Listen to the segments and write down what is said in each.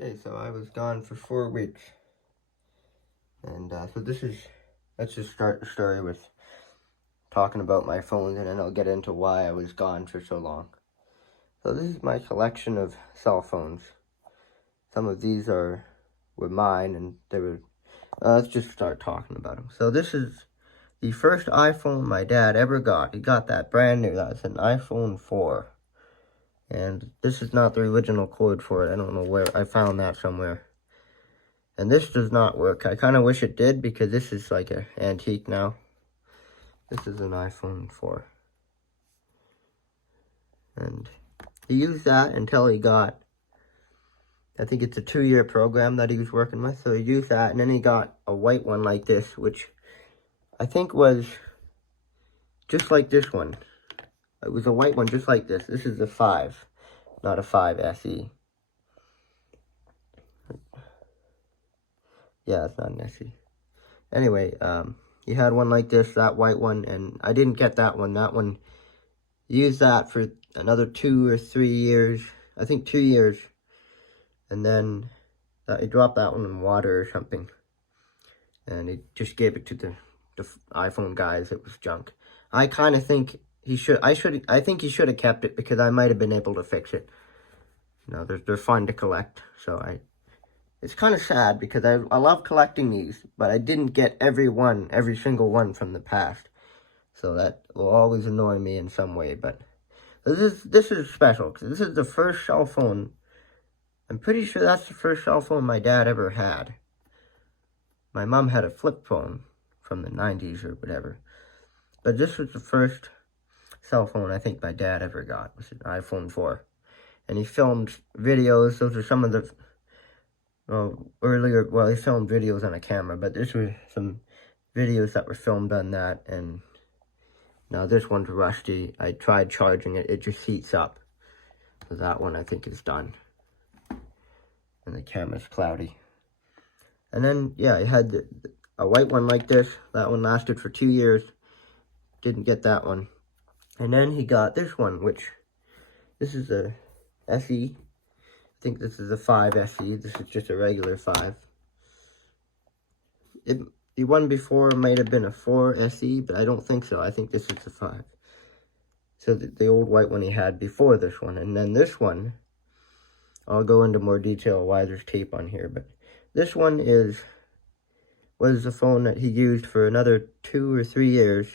Okay, so I was gone for 4 weeks, and let's just start the story with talking about my phones, and then I'll get into why I was gone for so long. So this is my collection of cell phones. Some of these were mine, and let's just start talking about them. So this is the first iPhone my dad ever got. He got that brand new. That's an iPhone 4. And this is not the original code for it. I don't know where. I found that somewhere. And this does not work. I kind of wish it did, because this is like an antique now. This is an iPhone 4. And he used that until he got, I think it's a 2-year program that he was working with. So he used that, and then he got a white one like this, which I think was just like this one. It was a white one just like this. This is a 5, not a 5 SE. Yeah, it's not an SE. Anyway, he had one like this, that white one, and I didn't get that one. That one, used that for another 2 or 3 years. I think 2 years. And then he dropped that one in water or something. And he just gave it to the iPhone guys. It was junk. I kind of think I think he should have kept it, because I might have been able to fix it. You know, they're fun to collect. So it's kind of sad, because I love collecting these, but I didn't get every single one from the past. So that will always annoy me in some way. But this is special, because this is the first cell phone. I'm pretty sure that's the first cell phone my dad ever had. My mom had a flip phone from the 90s or whatever. But this was the first cell phone I think my dad ever got. It was an iPhone 4. And he filmed videos. Those are some of the he filmed videos on a camera, but this was some videos that were filmed on that. And now this one's rusty. I tried charging it. It just heats up. So that one I think is done. And the camera's cloudy. And then, yeah, I had a white one like this. That one lasted for 2 years. Didn't get that one. And then he got this one, this is a SE. I think this is a 5 SE. This is just a regular 5. The one before might have been a 4 SE, but I don't think so. I think this is a 5. So the old white one he had before this one. And then this one, I'll go into more detail why there's tape on here, but this one was the phone that he used for another 2 or 3 years.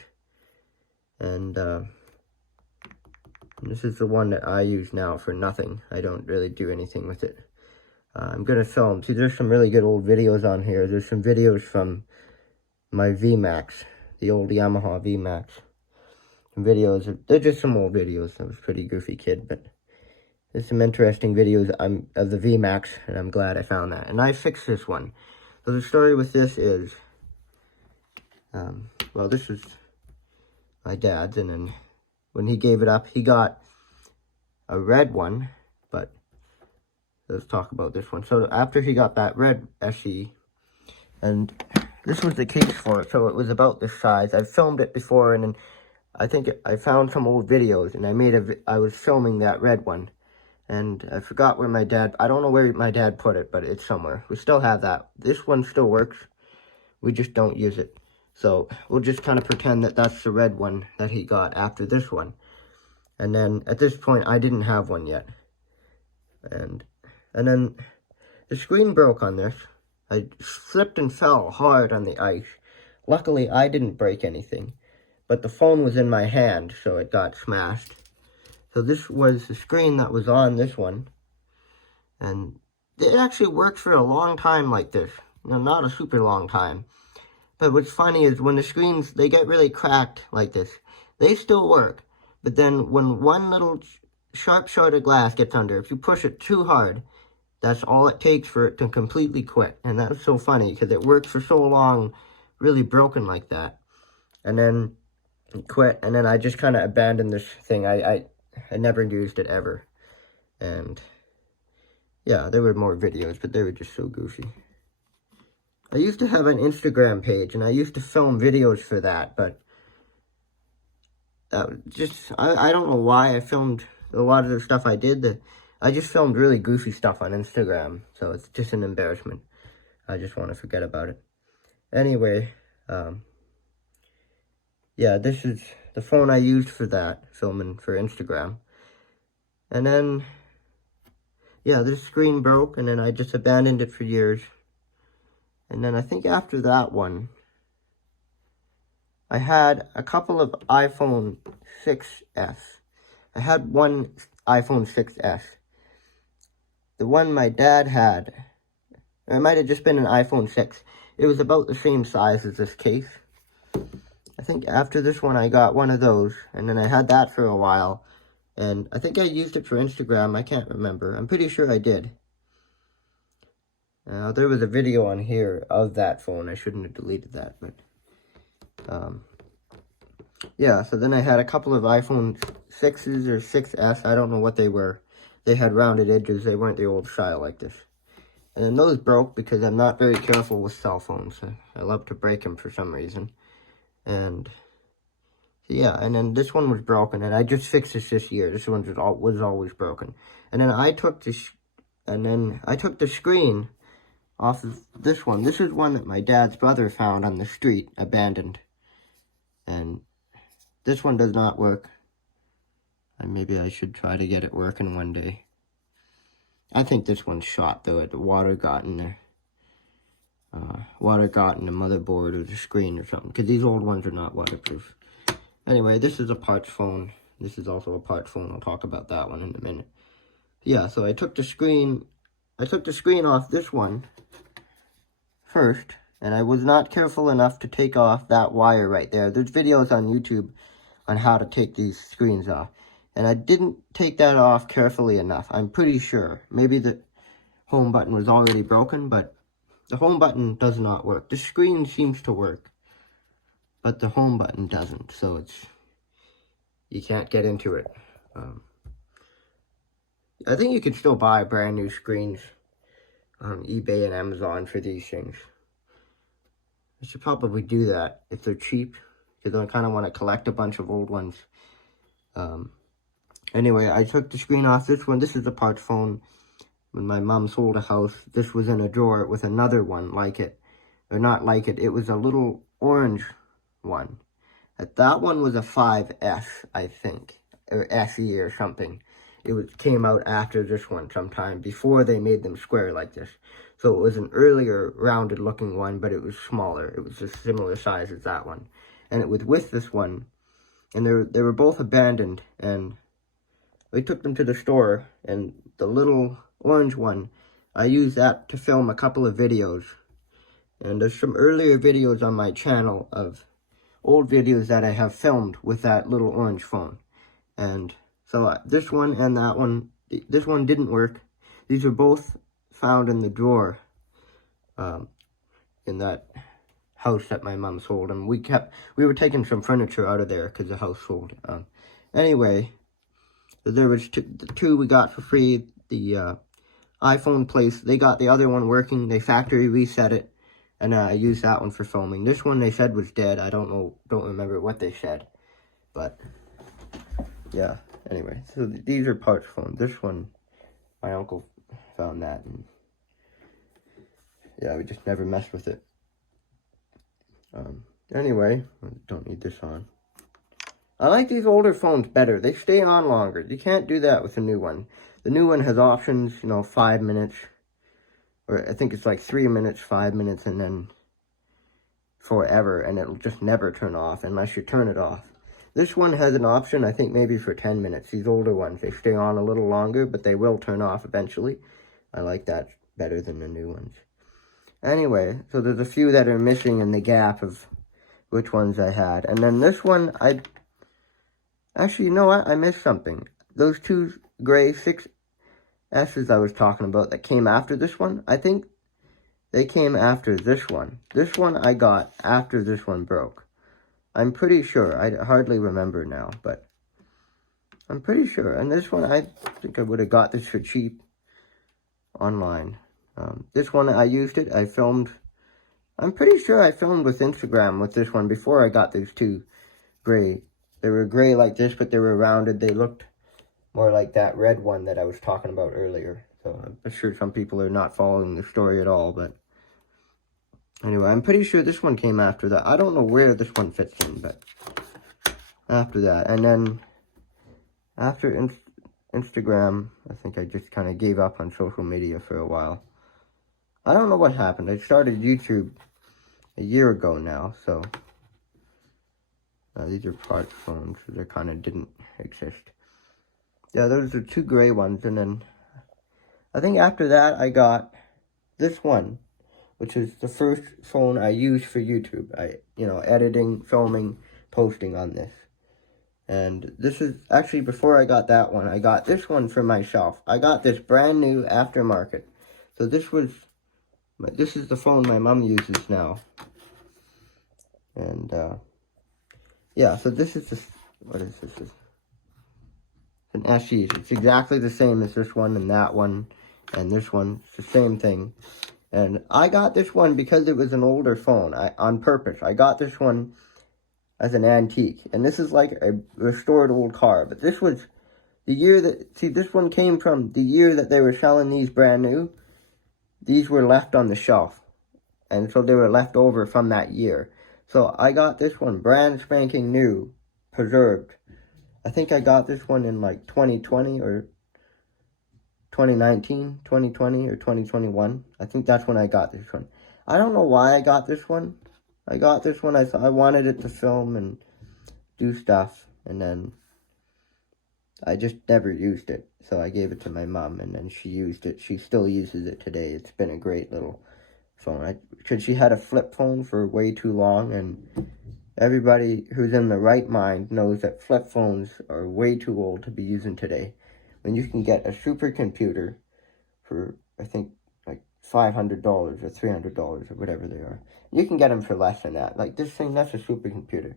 And this is the one that I use now for nothing. I don't really do anything with it. I'm going to film. See, there's some really good old videos on here. There's some videos from my VMAX, the old Yamaha VMAX. Some videos. They're just some old videos. I was a pretty goofy kid, but there's some interesting videos of the VMAX, and I'm glad I found that. And I fixed this one. So the story with this is, well, this is my dad's, and then when he gave it up, he got a red one, but let's talk about this one. So after he got that red SE, and this was the case for it, so it was about this size. I've filmed it before, and then I think I found some old videos, and I was filming that red one, and I forgot where I don't know where my dad put it, but it's somewhere. We still have that. This one still works. We just don't use it. So we'll just kind of pretend that that's the red one that he got after this one. And then at this point, I didn't have one yet. And then the screen broke on this. I slipped and fell hard on the ice. Luckily, I didn't break anything. But the phone was in my hand, so it got smashed. So this was the screen that was on this one. And it actually worked for a long time like this. No, not a super long time. But what's funny is when the screens, they get really cracked like this, they still work. But then when one little sharp shard of glass gets under, if you push it too hard, that's all it takes for it to completely quit. And that's so funny, because it worked for so long, really broken like that. And then it quit, and then I just kind of abandoned this thing. I never used it ever. And yeah, there were more videos, but they were just so goofy. I used to have an Instagram page, and I used to film videos for that, but I don't know why I filmed a lot of the stuff I did. I just filmed really goofy stuff on Instagram, so it's just an embarrassment. I just want to forget about it. Anyway, yeah, this is the phone I used for that, filming for Instagram. And then, yeah, this screen broke, and then I just abandoned it for years. And then I think after that one, I had a couple of iPhone 6s. I had one iPhone 6s. The one my dad had, or it might have just been an iPhone 6. It was about the same size as this case. I think after this one, I got one of those, and then I had that for a while. And I think I used it for Instagram. I can't remember. I'm pretty sure I did. There was a video on here of that phone. I shouldn't have deleted that, but yeah, so then I had a couple of iPhone 6s or 6s. I don't know what they were. They had rounded edges. They weren't the old style like this. And then those broke because I'm not very careful with cell phones. I love to break them for some reason. And yeah, and then this one was broken, and I just fixed this year. This one was always broken. And then I took the screen off of this one. This is one that my dad's brother found on the street, abandoned. And this one does not work. And maybe I should try to get it working one day. I think this one's shot, though. The water got in there. Water got in the motherboard or the screen or something, because these old ones are not waterproof. Anyway, this is a parts phone. This is also a parts phone. I'll talk about that one in a minute. Yeah, so I took the screen off this one first, and I was not careful enough to take off that wire right there. There's videos on YouTube on how to take these screens off, and I didn't take that off carefully enough. I'm pretty sure. Maybe the home button was already broken, but the home button does not work. The screen seems to work, but the home button doesn't, so you can't get into it. I think you can still buy brand new screens on eBay and Amazon for these things. I should probably do that if they're cheap, because I kind of want to collect a bunch of old ones. Anyway, I took the screen off this one. This is a parts phone. When my mom sold a house, this was in a drawer with another one like it. Or not like it. It was a little orange one. That one was a 5S, I think. Or SE or something. It came out after this one sometime, before they made them square like this. So it was an earlier rounded looking one, but it was smaller. It was a similar size as that one. And it was with this one. And they were both abandoned. And we took them to the store. And the little orange one, I used that to film a couple of videos. And there's some earlier videos on my channel of old videos that I have filmed with that little orange phone. And so this one and that one, this one didn't work. These were both found in the drawer in that house that my mom sold. And we were taking some furniture out of there because the house sold. Anyway, there was the two we got for free. The iPhone place, they got the other one working. They factory reset it. And I used that one for filming. This one they said was dead. I don't remember what they said. But, yeah. Anyway, so these are parts phones. This one, my uncle found that. And yeah, we just never messed with it. Anyway, I don't need this on. I like these older phones better. They stay on longer. You can't do that with the new one. The new one has options, 5 minutes. Or I think it's like 3 minutes, 5 minutes, and then forever. And it'll just never turn off unless you turn it off. This one has an option, I think maybe for 10 minutes. These older ones, they stay on a little longer, but they will turn off eventually. I like that better than the new ones. Anyway, so there's a few that are missing in the gap of which ones I had. And then this one, actually, you know what? I missed something. Those two gray 6S's I was talking about that came after this one, I think they came after this one. This one I got after this one broke. I'm pretty sure. I hardly remember now, but I'm pretty sure. And this one, I think I would have got this for cheap online. This one, I used it. I filmed. I'm pretty sure I filmed with Instagram with this one before I got these two gray. They were gray like this, but they were rounded. They looked more like that red one that I was talking about earlier. So I'm sure some people are not following the story at all, but anyway, I'm pretty sure this one came after that. I don't know where this one fits in, but after that. And then after Instagram, I think I just kind of gave up on social media for a while. I don't know what happened. I started YouTube a year ago now, so these are product phones, so they kind of didn't exist. Yeah, those are two gray ones, and then I think after that I got this one, which is the first phone I used for YouTube. Editing, filming, posting on this. And this is actually before I got that one. I got this one for myself. I got this brand new aftermarket. So this is the phone my mom uses now. And yeah, so this is what is this? It's an SE. It's exactly the same as this one and that one and this one. It's the same thing. And I got this one because it was an older phone. On purpose. I got this one as an antique. And this is like a restored old car. But this was the year that, this one came from the year that they were selling these brand new. These were left on the shelf. And so they were left over from that year. So I got this one brand spanking new, preserved. I think I got this one in like 2020 or 2019, 2020 or 2021. I think that's when I got this one. I don't know why I got this one. I got this one, I wanted it to film and do stuff. And then I just never used it. So I gave it to my mom, and then she used it. She still uses it today. It's been a great little phone. Because she had a flip phone for way too long, and everybody who's in the right mind knows that flip phones are way too old to be using today. When you can get a supercomputer for, I think, like $500 or $300 or whatever they are. You can get them for less than that. Like this thing, that's a supercomputer.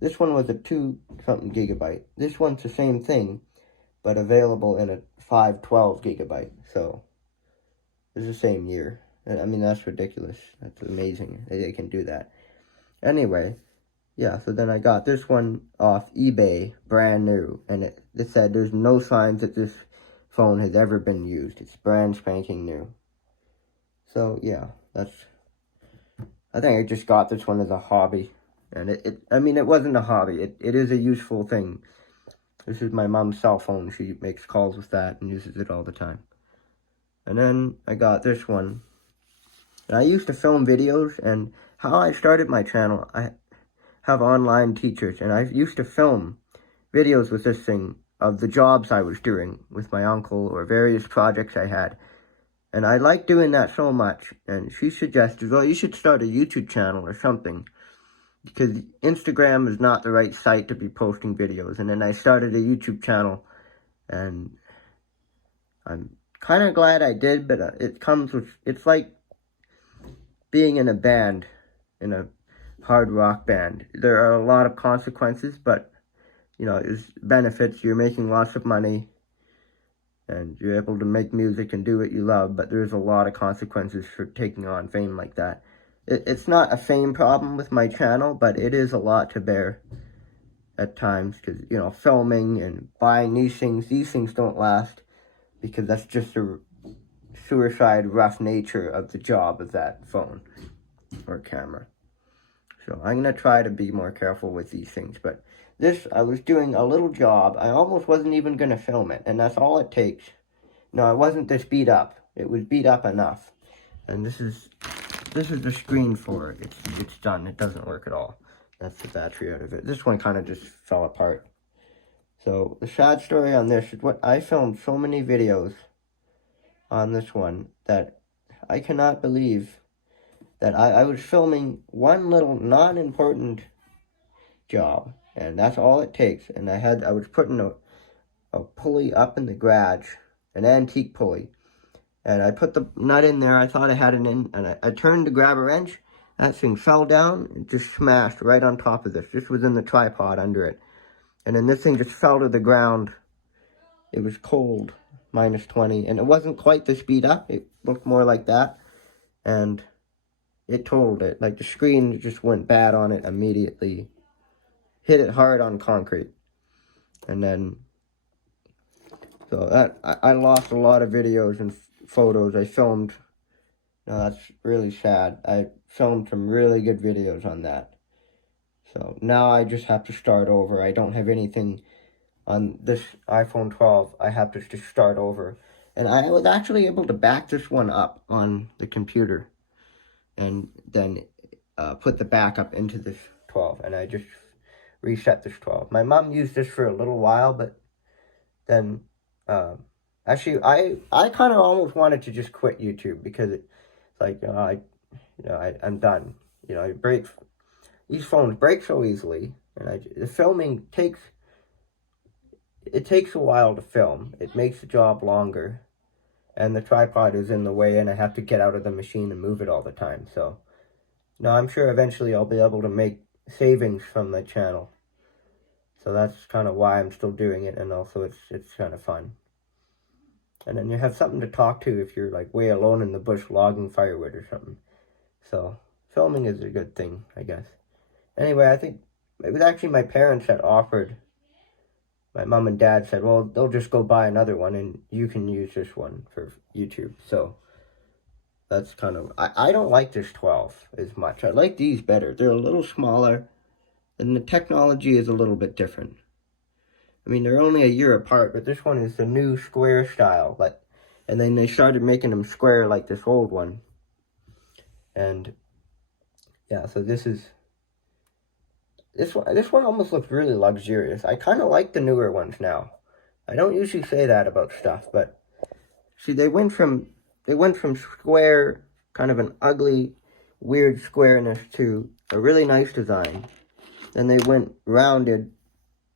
This one was a 2-something gigabyte. This one's the same thing, but available in a 512 gigabyte. So, it's the same year. I mean, that's ridiculous. That's amazing. They can do that. Anyway, yeah, so then I got this one off eBay, brand new. And it said there's no signs that this phone has ever been used. It's brand spanking new. So, yeah, I think I just got this one as a hobby. And it wasn't a hobby. It is a useful thing. This is my mom's cell phone. She makes calls with that and uses it all the time. And then I got this one. And I used to film videos, and how I started my channel, I have online teachers, and I used to film videos with this thing of the jobs I was doing with my uncle or various projects I had. And I liked doing that so much, and she suggested, well, you should start a YouTube channel or something, because Instagram is not the right site to be posting videos. And then I started a YouTube channel, and I'm kind of glad I did, but it's like being in a band, in a hard rock band. There are a lot of consequences, but, there's benefits. You're making lots of money, and you're able to make music and do what you love, but there's a lot of consequences for taking on fame like that. It's not a fame problem with my channel, but it is a lot to bear at times, because, filming and buying these things don't last, because that's just the suicide rough nature of the job of that phone or camera. So I'm going to try to be more careful with these things, but I was doing a little job. I almost wasn't even going to film it, and that's all it takes. No, it wasn't this beat up. It was beat up enough. And this is the screen for it. It's done. It doesn't work at all. That's the battery out of it. This one kind of just fell apart. So the sad story on this is I filmed so many videos on this one that I cannot believe that I was filming one little non-important job, and that's all it takes. And I was putting a pulley up in the garage, an antique pulley, and I put the nut in there. I thought I had it in, and I turned to grab a wrench. That thing fell down and just smashed right on top of this. This was in the tripod under it. And then this thing just fell to the ground. It was cold, -20, and it wasn't quite this beat up. It looked more like that, and it totaled it. Like, the screen just went bad on it immediately. Hit it hard on concrete. And then So that I lost a lot of videos and photos I filmed. No, that's really sad. I filmed some really good videos on that. So now I just have to start over. I don't have anything on this iPhone 12. I have to just start over. And I was actually able to back this one up on the computer and then put the backup into this 12. And I just reset this 12. My mom used this for a little while, but then actually I kind of almost wanted to just quit YouTube because it's like, I'm done. I break, these phones break so easily, and the filming takes a while to film. It makes the job longer, and the tripod is in the way, and I have to get out of the machine and move it all the time. So, no, I'm sure eventually I'll be able to make savings from the channel. So that's kind of why I'm still doing it, and also it's kind of fun. And then you have something to talk to if you're like way alone in the bush logging firewood or something. So filming is a good thing, I guess. Anyway, I think it was actually my parents that offered. My mom and dad said, well, they'll just go buy another one and you can use this one for YouTube. So that's kind of, I don't like this 12 as much. I like these better. They're a little smaller and the technology is a little bit different. I mean, they're only a year apart, but this one is the new square style. And then they started making them square like this old one. And yeah, so this one almost looks really luxurious. I kind of like the newer ones now. I don't usually say that about stuff, but see, they went from square, kind of an ugly, weird squareness to a really nice design. Then they went rounded,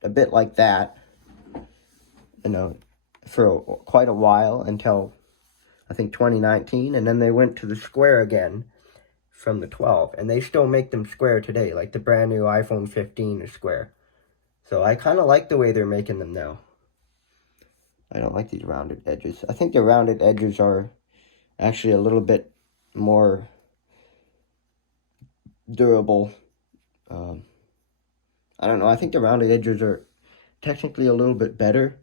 a bit like that, for quite a while until I think 2019, and then they went to the square again from the 12, and they still make them square today, like the brand new iPhone 15 is square. So I kind of like the way they're making them now. I don't like these rounded edges. I think the rounded edges are actually a little bit more durable. I don't know. I think the rounded edges are technically a little bit better,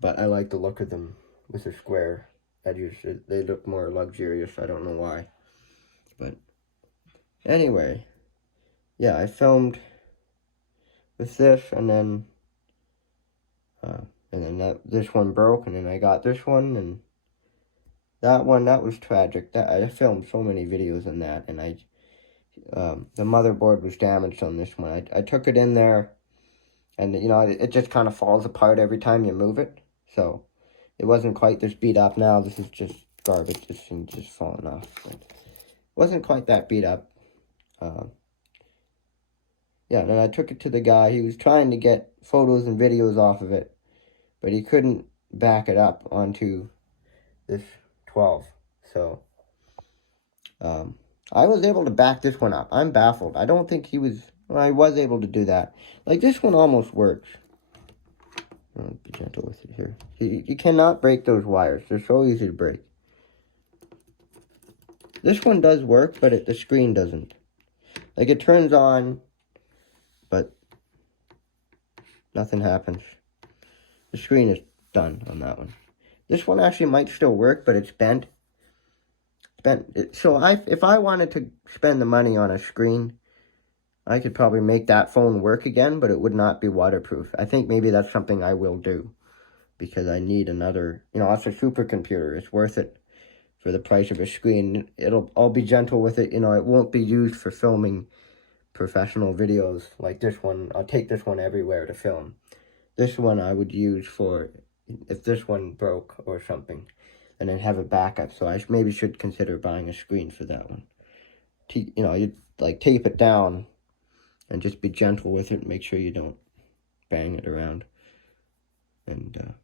but I like the look of them with the square edges. They look more luxurious. I don't know why. But anyway, yeah, I filmed with this, and then this one broke, and then I got this one, and that was tragic. That I filmed so many videos on that, and the motherboard was damaged on this one. I took it in there, and it just kind of falls apart every time you move it. So it wasn't quite this beat up. Now this is just garbage. This thing just falling off. It wasn't quite that beat up. Yeah, and then I took it to the guy. He was trying to get photos and videos off of it, but he couldn't back it up onto this 12. So I was able to back this one up. I'm baffled. I don't think he was. Well, I was able to do that. Like, this one almost works. I'll be gentle with it here. You cannot break those wires. They're so easy to break. This one does work, but the screen doesn't. Like, it turns on, but nothing happens. The screen is done on that one. This one actually might still work, but it's bent. So if I wanted to spend the money on a screen, I could probably make that phone work again, but it would not be waterproof. I think maybe that's something I will do, because I need another, it's a supercomputer. It's worth it for the price of a screen. I'll be gentle with it. It won't be used for filming professional videos like this one. I'll take this one everywhere to film. This one I would use for if this one broke or something, and then have a backup. So I maybe should consider buying a screen for that one. You like tape it down and just be gentle with it. Make sure you don't bang it around. And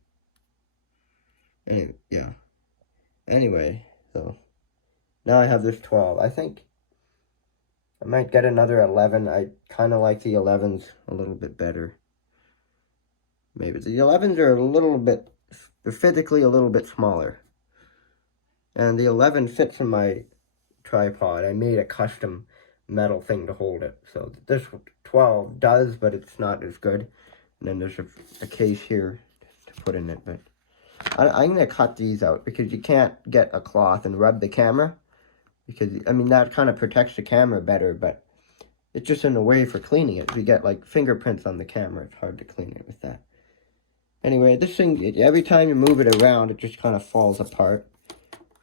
anyway, so now I have this 12. I think I might get another 11. I kind of like the 11s a little bit better. Maybe the 11s are they're physically a little bit smaller. And the 11 fits in my tripod. I made a custom metal thing to hold it. So this 12 does, but it's not as good. And then there's a case here to put in it. But I'm going to cut these out because you can't get a cloth and rub the camera. Because, I mean, that kind of protects the camera better, but it's just in a way for cleaning it. If you get, like, fingerprints on the camera, it's hard to clean it with that. Anyway, this thing, every time you move it around, it just kind of falls apart.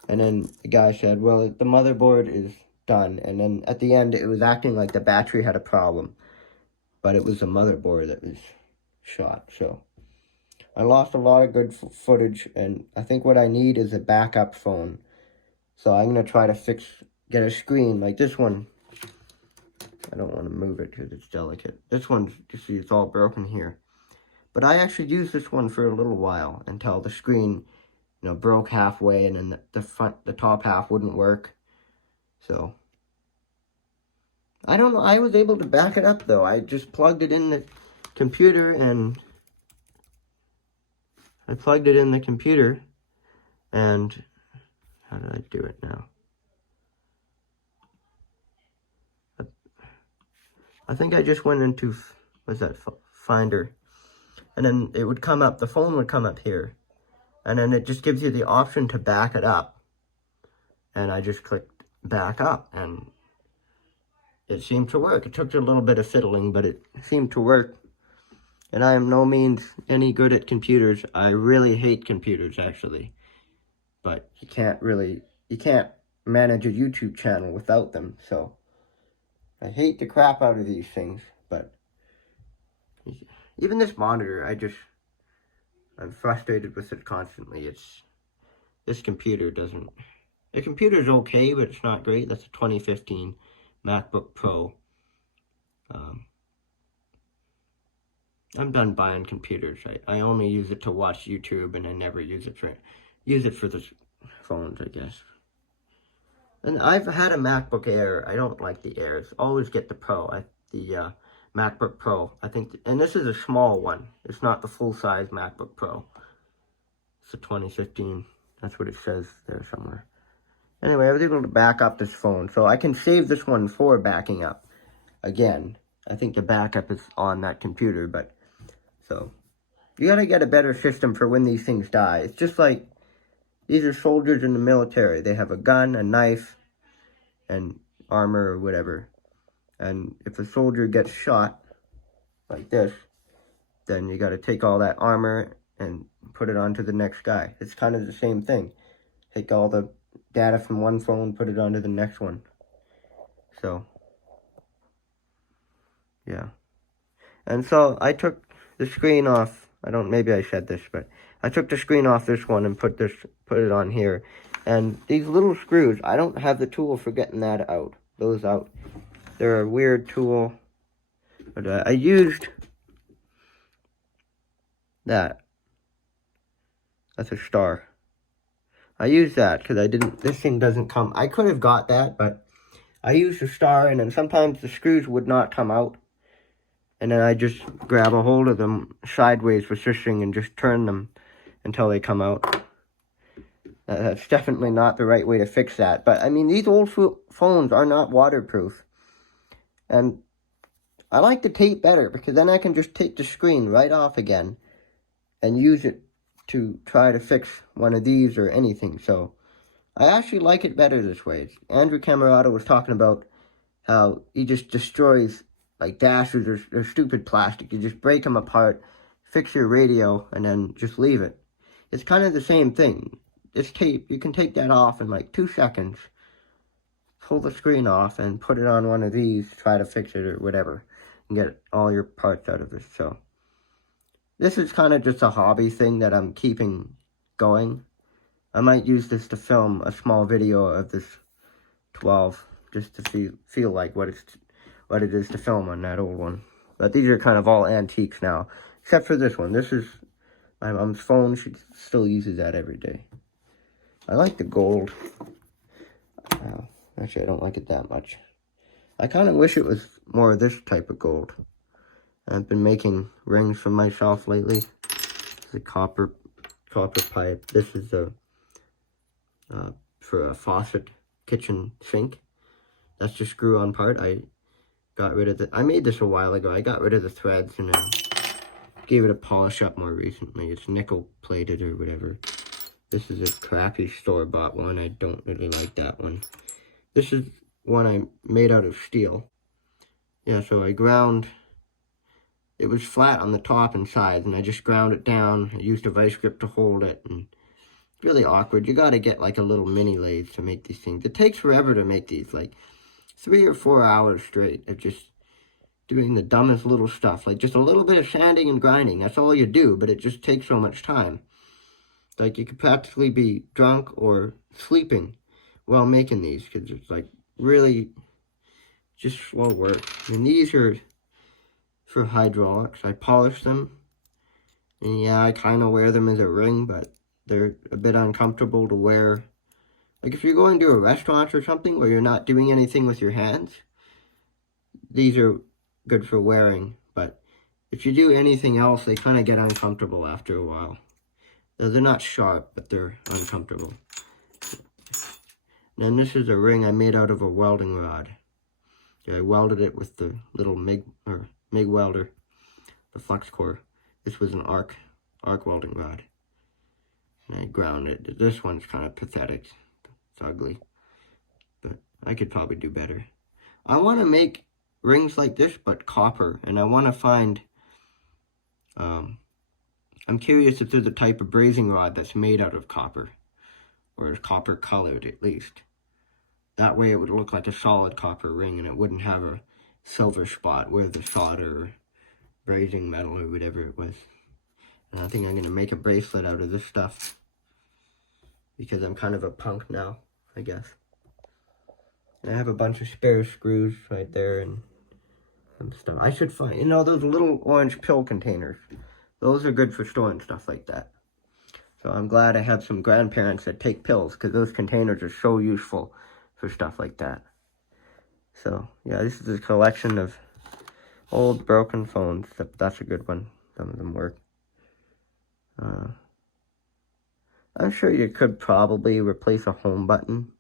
And then the guy said, well, the motherboard is done. And then at the end, it was acting like the battery had a problem. But it was the motherboard that was shot, so... I lost a lot of good footage, and I think what I need is a backup phone. So I'm going to try to get a screen like this one. I don't want to move it because it's delicate. This one, you see, it's all broken here. But I actually used this one for a little while until the screen, broke halfway, and then the top half wouldn't work. So, I don't know. I was able to back it up, though. I just plugged it in the computer, and... I plugged it in the computer, and how did I do it now? I think I just went into, what's that, Finder, and then it would come up, the phone would come up here, and then it just gives you the option to back it up, and I just clicked back up, and it seemed to work. It took a little bit of fiddling, but it seemed to work. And I am no means any good at computers. I really hate computers, actually. But you can't manage a YouTube channel without them, so. I hate the crap out of these things, but. Even this monitor, I'm frustrated with it constantly. This computer doesn't. The computer's okay, but it's not great. That's a 2015 MacBook Pro. I'm done buying computers. I only use it to watch YouTube, and I never use it for the phones, I guess. And I've had a MacBook Air. I don't like the Airs. Always get the Pro, the MacBook Pro. I think, and this is a small one. It's not the full-size MacBook Pro. It's a 2015. That's what it says there somewhere. Anyway, I was able to back up this phone, so I can save this one for backing up. Again, I think the backup is on that computer, but... So, you gotta get a better system for when these things die. It's just like, these are soldiers in the military. They have a gun, a knife, and armor or whatever. And if a soldier gets shot, like this, then you gotta take all that armor and put it onto the next guy. It's kind of the same thing. Take all the data from one phone, put it onto the next one. So, yeah. And so, I took the screen off. Maybe I said this, but I took the screen off this one and put it on here. And these little screws, I don't have the tool for getting those out. They're a weird tool. But I used that. That's a star. I used that because this thing doesn't come. I could have got that, but I used a star, and then sometimes the screws would not come out. And then I just grab a hold of them sideways with this thing and just turn them until they come out. That's definitely not the right way to fix that. But, I mean, these old phones are not waterproof. And I like the tape better because then I can just take the screen right off again and use it to try to fix one of these or anything. So, I actually like it better this way. Andrew Camerata was talking about how he just destroys... like dashers or stupid plastic. You just break them apart, fix your radio, and then just leave it. It's kind of the same thing. This tape, you can take that off in like 2 seconds, pull the screen off, and put it on one of these, try to fix it or whatever, and get all your parts out of it. So, this is kind of just a hobby thing that I'm keeping going. I might use this to film a small video of this 12, just to feel like what it is to film on that old one. But these are kind of all antiques now. Except for this one. This is my mom's phone. She still uses that every day. I like the gold. Actually, I don't like it that much. I kind of wish it was more of this type of gold. I've been making rings for myself lately. This is a copper pipe. This is for a faucet kitchen sink. That's the screw-on part. I got rid of I made this a while ago. I got rid of the threads and then gave it a polish up more recently. It's nickel plated or whatever. This is a crappy store-bought one. I don't really like that one. This is one I made out of steel. Yeah, so I ground, it was flat on the top and sides, and I just ground it down. I used a vice grip to hold it, and it's really awkward. You gotta get like a little mini lathe to make these things. It takes forever to make these, like 3 or 4 hours straight of just doing the dumbest little stuff, like just a little bit of sanding and grinding. That's all you do, but it just takes so much time. Like, you could practically be drunk or sleeping while making these, because it's like really just slow work. And these are for hydraulics. I polish them, and yeah, I kind of wear them as a ring, but they're a bit uncomfortable to wear. Like, if you're going to a restaurant or something where you're not doing anything with your hands, these are good for wearing, but if you do anything else, they kind of get uncomfortable after a while. They're not sharp, but they're uncomfortable. And then this is a ring I made out of a welding rod. I welded it with the little MIG welder, the flux core. This was an arc welding rod. And I ground it. This one's kind of pathetic. It's ugly, but I could probably do better. I want to make rings like this, but copper, and I want to find, I'm curious if there's a type of brazing rod that's made out of copper, or is copper colored at least. That way it would look like a solid copper ring, and it wouldn't have a silver spot where the solder or brazing metal or whatever it was. And I think I'm going to make a bracelet out of this stuff, because I'm kind of a punk now, I guess. And I have a bunch of spare screws right there and some stuff. I should find, you know, those little orange pill containers. Those are good for storing stuff like that. So I'm glad I have some grandparents that take pills, because those containers are so useful for stuff like that. So, yeah, this is a collection of old broken phones. That's a good one. Some of them work. I'm sure you could probably replace a home button.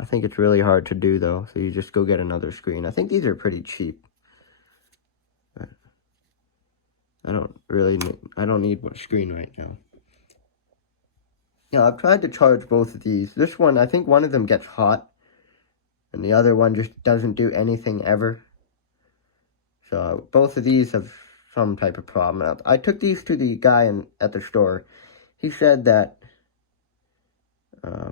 I think it's really hard to do, though, so you just go get another screen. I think these are pretty cheap. But I don't need one screen right now. Yeah, I've tried to charge both of these. This one, I think one of them gets hot, and the other one just doesn't do anything ever. So both of these have some type of problem. I took these to the guy at the store. He said that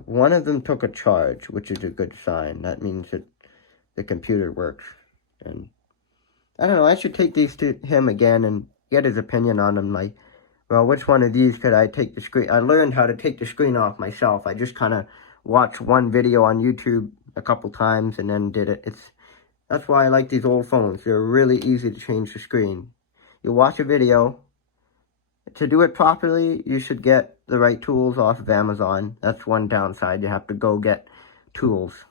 one of them took a charge, which is a good sign. That means that the computer works. And I don't know, I should take these to him again and get his opinion on them. Like, well, which one of these could I take the screen? I learned how to take the screen off myself. I just kind of watched one video on YouTube a couple times and then did it. That's why I like these old phones. They're really easy to change the screen. You watch a video. To do it properly, you should get the right tools off of Amazon. That's one downside. You have to go get tools.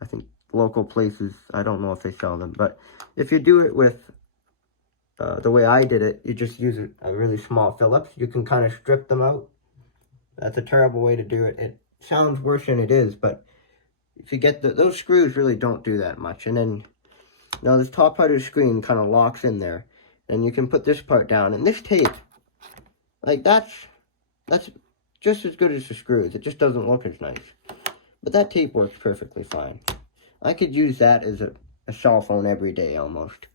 I think local places, I don't know if they sell them. But if you do it with the way I did it, you just use a really small Phillips. You can kind of strip them out. That's a terrible way to do it. It sounds worse than it is, but if you get those screws really don't do that much. And then, now this top part of the screen kind of locks in there. And you can put this part down. And this tape, like, that's just as good as the screws. It just doesn't look as nice. But that tape works perfectly fine. I could use that as a cell phone every day, almost.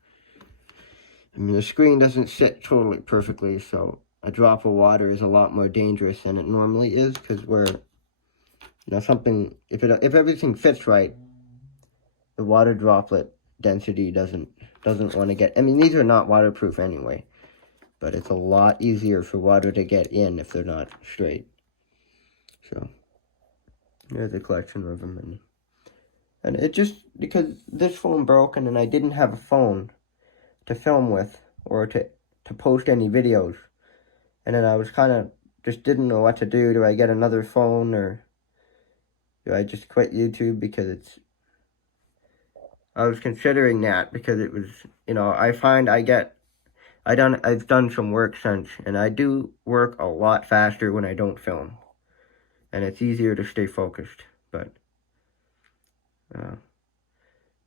I mean, the screen doesn't sit totally perfectly, so a drop of water is a lot more dangerous than it normally is, because if everything fits right, the water droplet density doesn't want to get, I mean, these are not waterproof anyway, but it's a lot easier for water to get in if they're not straight. So, there's a collection of them, and it just, because this phone broke and I didn't have a phone to film with, or to post any videos, and then I was kind of, just didn't know what to do. Do I get another phone, or do I just quit YouTube? Because I was considering that, because it was, I find I've done some work since, and I do work a lot faster when I don't film, and it's easier to stay focused. But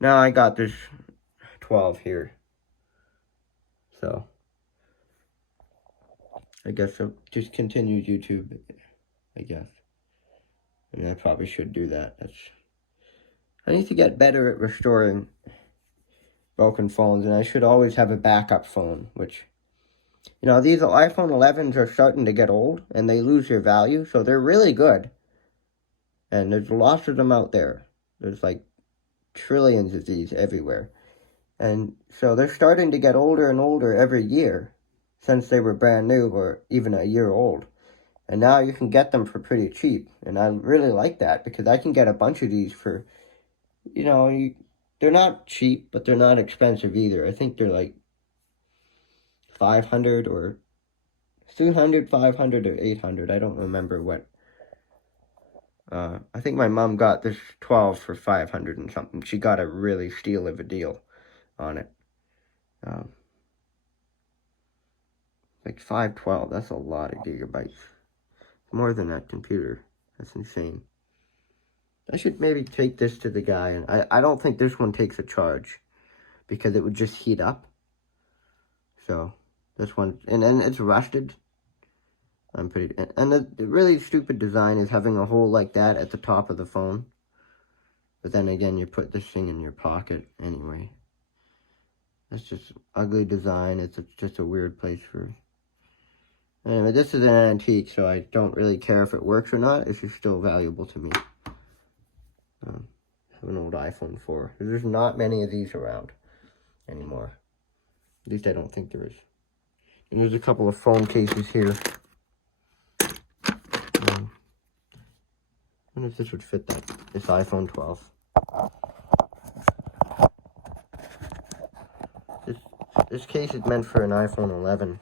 now I got this 12 here, so I guess I'll just continue YouTube, I guess. And I probably should do that. I need to get better at restoring broken phones, and I should always have a backup phone, which, these iPhone 11s are starting to get old, and they lose their value, so they're really good. And there's lots of them out there. There's like trillions of these everywhere. And so they're starting to get older and older every year since they were brand new or even a year old. And now you can get them for pretty cheap. And I really like that because I can get a bunch of these for, they're not cheap, but they're not expensive either. I think they're like 500 or 300, 500 or 800. I don't remember what. I think my mom got this 12 for 500 and something. She got a really steal of a deal on it. Like 512, that's a lot of gigabytes. More than that computer. That's insane. I should maybe take this to the guy, and I don't think this one takes a charge because it would just heat up. So this one, and it's rusted. And the really stupid design is having a hole like that at the top of the phone. But then again, you put this thing in your pocket anyway. That's just ugly design. It's just a weird place for. Anyway, this is an antique, so I don't really care if it works or not. It's just still valuable to me. I have an old iPhone 4. There's not many of these around anymore. At least I don't think there is. And there's a couple of phone cases here. I wonder if this would fit this iPhone 12. This case is meant for an iPhone 11.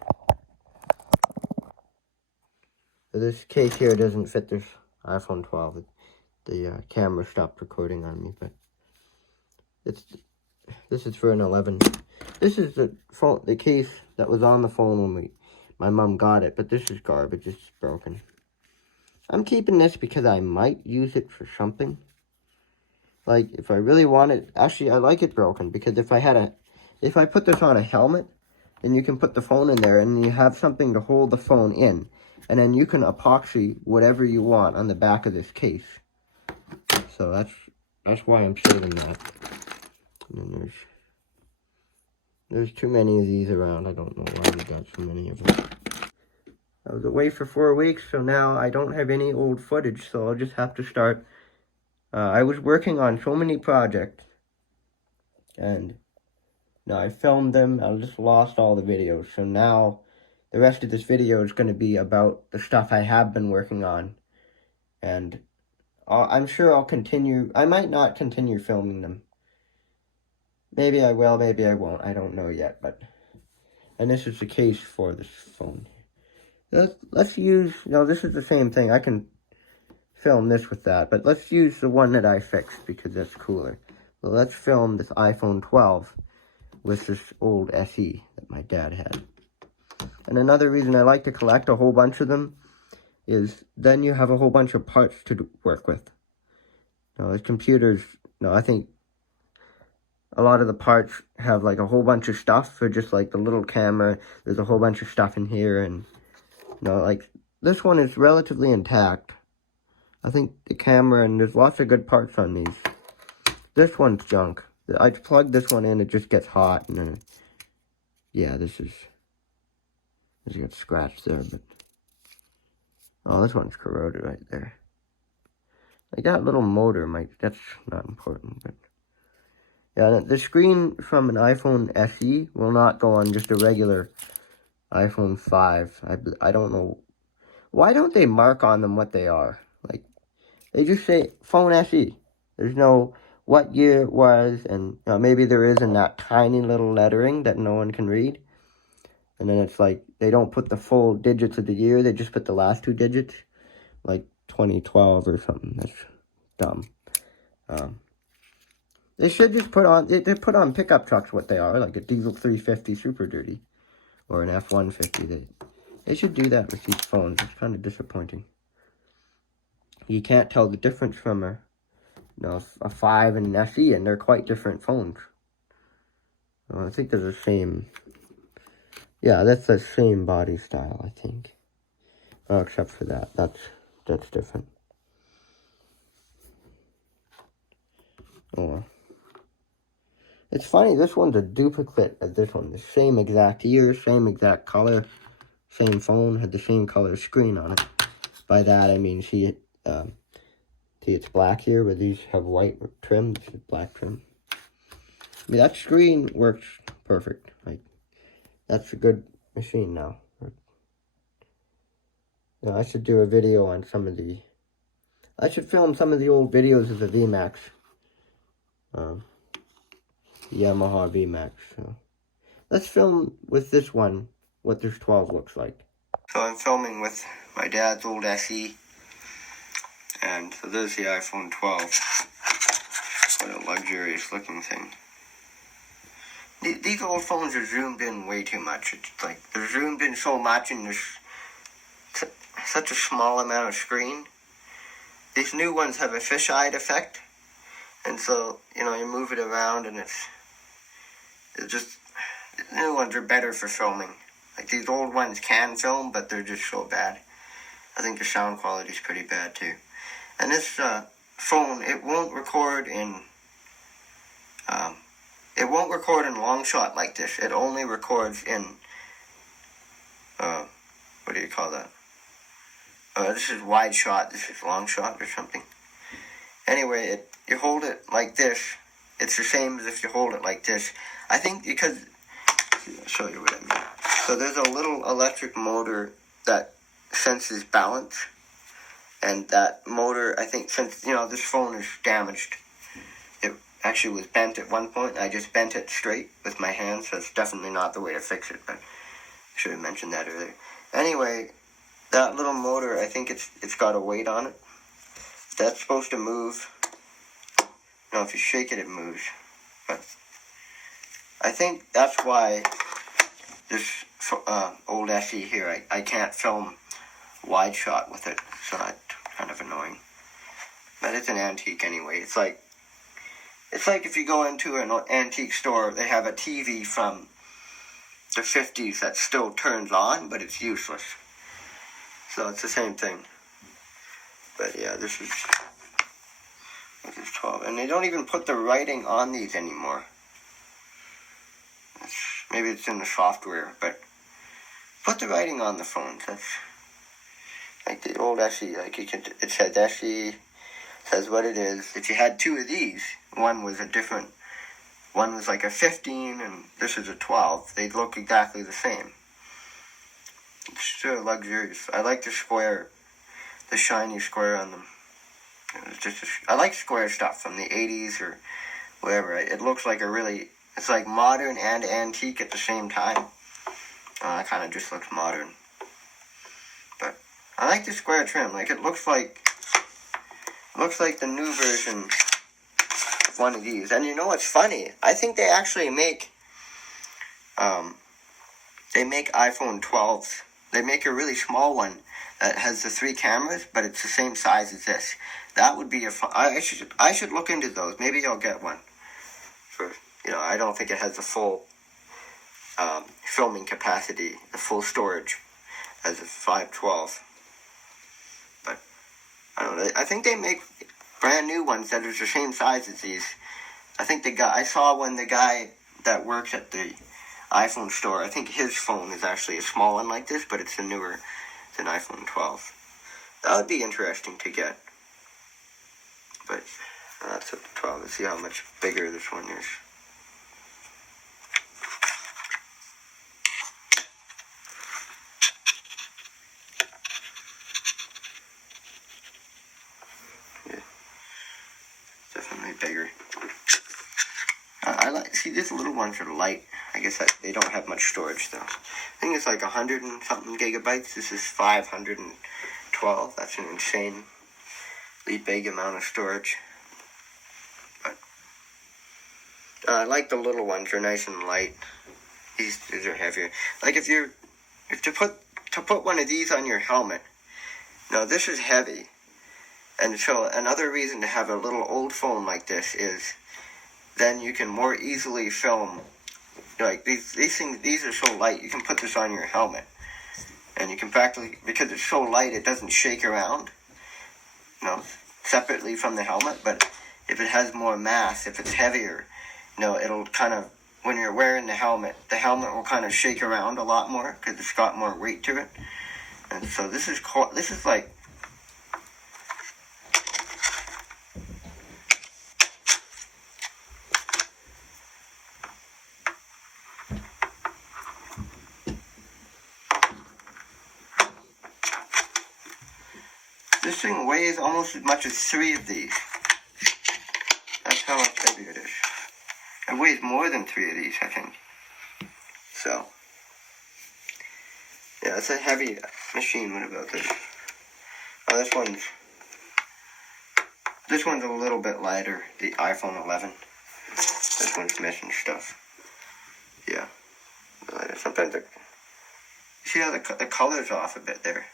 So this case here doesn't fit this iPhone 12. The camera stopped recording on me, but this is for an 11. This is the case that was on the phone when my mom got it, but this is garbage. It's broken. I'm keeping this because I might use it for something. Like, if I really want it, actually, I like it broken, because if I put this on a helmet, then you can put the phone in there, and you have something to hold the phone in, and then you can epoxy whatever you want on the back of this case. So that's why I'm saving that. And then there's too many of these around. I don't know why we got so many of them. I was away for 4 weeks, so now I don't have any old footage, so I'll just have to start. I was working on so many projects, and I filmed them. I just lost all the videos, so now the rest of this video is going to be about the stuff I have been working on, and I'm sure I'll continue. I might not continue filming them. Maybe I will, maybe I won't. I don't know yet, and this is the case for this phone. Let's use, this is the same thing. I can film this with that, but let's use the one that I fixed because that's cooler. Well, let's film this iPhone 12 with this old SE that my dad had. And another reason I like to collect a whole bunch of them is then you have a whole bunch of parts to work with. The computers, I think a lot of the parts have like a whole bunch of stuff for just like the little camera. There's a whole bunch of stuff in here, and like this one is relatively intact. I think the camera, and there's lots of good parts on these. This one's junk. I plug this one in, it just gets hot, and then, yeah, this got scratched there, but, this one's corroded right there. I got a little motor, that's not important, but, yeah, the screen from an iPhone SE will not go on just a regular iPhone 5. I don't know. Why don't they mark on them what they are? Like, they just say phone SE. There's no what year it was, and maybe there is in that tiny little lettering that no one can read. And then it's like, they don't put the full digits of the year, they just put the last 2 digits, like 2012 or something. That's dumb. They should just put on, they put on pickup trucks what they are, like a diesel 350 Super Duty, or an F-150. They should do that with these phones. It's kind of disappointing. You can't tell the difference from a 5 and an SE, and they're quite different phones. I think they're the same. Yeah, that's the same body style, I think. Oh, except for that. That's different. Oh. It's funny, this one's a duplicate of this one. The same exact year, same exact color, same phone, had the same color screen on it. By that, I mean, see, it's black here, but these have white trim. This is black trim. I mean, that screen works perfect. Like, that's a good machine now. Now, I should do a video on some of the... I should film some of the old videos of the VMAX. Yamaha VMAX. So. Let's film with this one what this 12 looks like. So I'm filming with my dad's old SE. And so there's the iPhone 12. What a luxurious looking thing. These old phones are zoomed in way too much. It's like they're zoomed in so much and there's such a small amount of screen. These new ones have a fisheye effect. And so, you know, you move it around and it's just, the new ones are better for filming. Like these old ones can film, but they're just so bad. I think the sound quality is pretty bad too. And this phone, it won't record in long shot like this. It only records in, what do you call that? This is wide shot, this is long shot or something. Anyway, you hold it like this. It's the same as if you hold it like this. I think because, I'll show you what I mean. So there's a little electric motor that senses balance. And that motor, I think, since, you know, this phone is damaged. It actually was bent at one point. I just bent it straight with my hand, so it's definitely not the way to fix it. But I should have mentioned that earlier. Anyway, that little motor, I think it's got a weight on it. That's supposed to move. No, if you shake it, it moves. But I think that's why this old SE here, I can't film wide shot with it. So that's kind of annoying. But it's an antique anyway. It's like if you go into an antique store, they have a TV from the 50s that still turns on, but it's useless. So it's the same thing. But yeah, this is 12. And they don't even put the writing on these anymore. Maybe it's in the software, but put the writing on the phones. That's like the old SE. Like it says SE, says what it is. If you had two of these, one was like a 15 and this is a 12. They'd look exactly the same. It's so luxurious. I like the square, the shiny square on them. I like square stuff from the 80s or whatever. It looks like it's like modern and antique at the same time. It kind of just looks modern. But I like the square trim. Like it looks like the new version of one of these. And you know what's funny? I think they actually make iPhone 12s. They make a really small one that has the 3 cameras, but it's the same size as this. That would be I should look into those. Maybe I'll get one. I don't think it has the full filming capacity, the full storage as a 512. But I don't know. I think they make brand new ones that are the same size as these. I think I saw the guy that works at the iPhone store, I think his phone is actually a small one like this, but it's an iPhone 12. That would be interesting to get. But that's a 12. Let's see how much bigger this one is. Yeah, definitely bigger. See, these little ones are light. I guess they don't have much storage though. I think it's like 100 and something gigabytes. This is 512. That's an insanely big amount of storage. But I like the little ones. They're nice and light. These are heavier. Like if to put one of these on your helmet. Now this is heavy, and so another reason to have a little old phone like this is then you can more easily film. Like these things, these are so light, you can put this on your helmet. And you can practically, because it's so light, it doesn't shake around, separately from the helmet. But if it has more mass, if it's heavier, it'll kind of, when you're wearing the helmet will kind of shake around a lot more because it's got more weight to it. And so this is like, this thing weighs almost as much as 3 of these. That's how much heavier it is. It weighs more than 3 of these, I think. So, yeah, it's a heavy machine. What about this? Oh, this one's a little bit lighter, the iPhone 11. This one's missing stuff. Yeah, lighter. Sometimes you see how the color's off a bit there.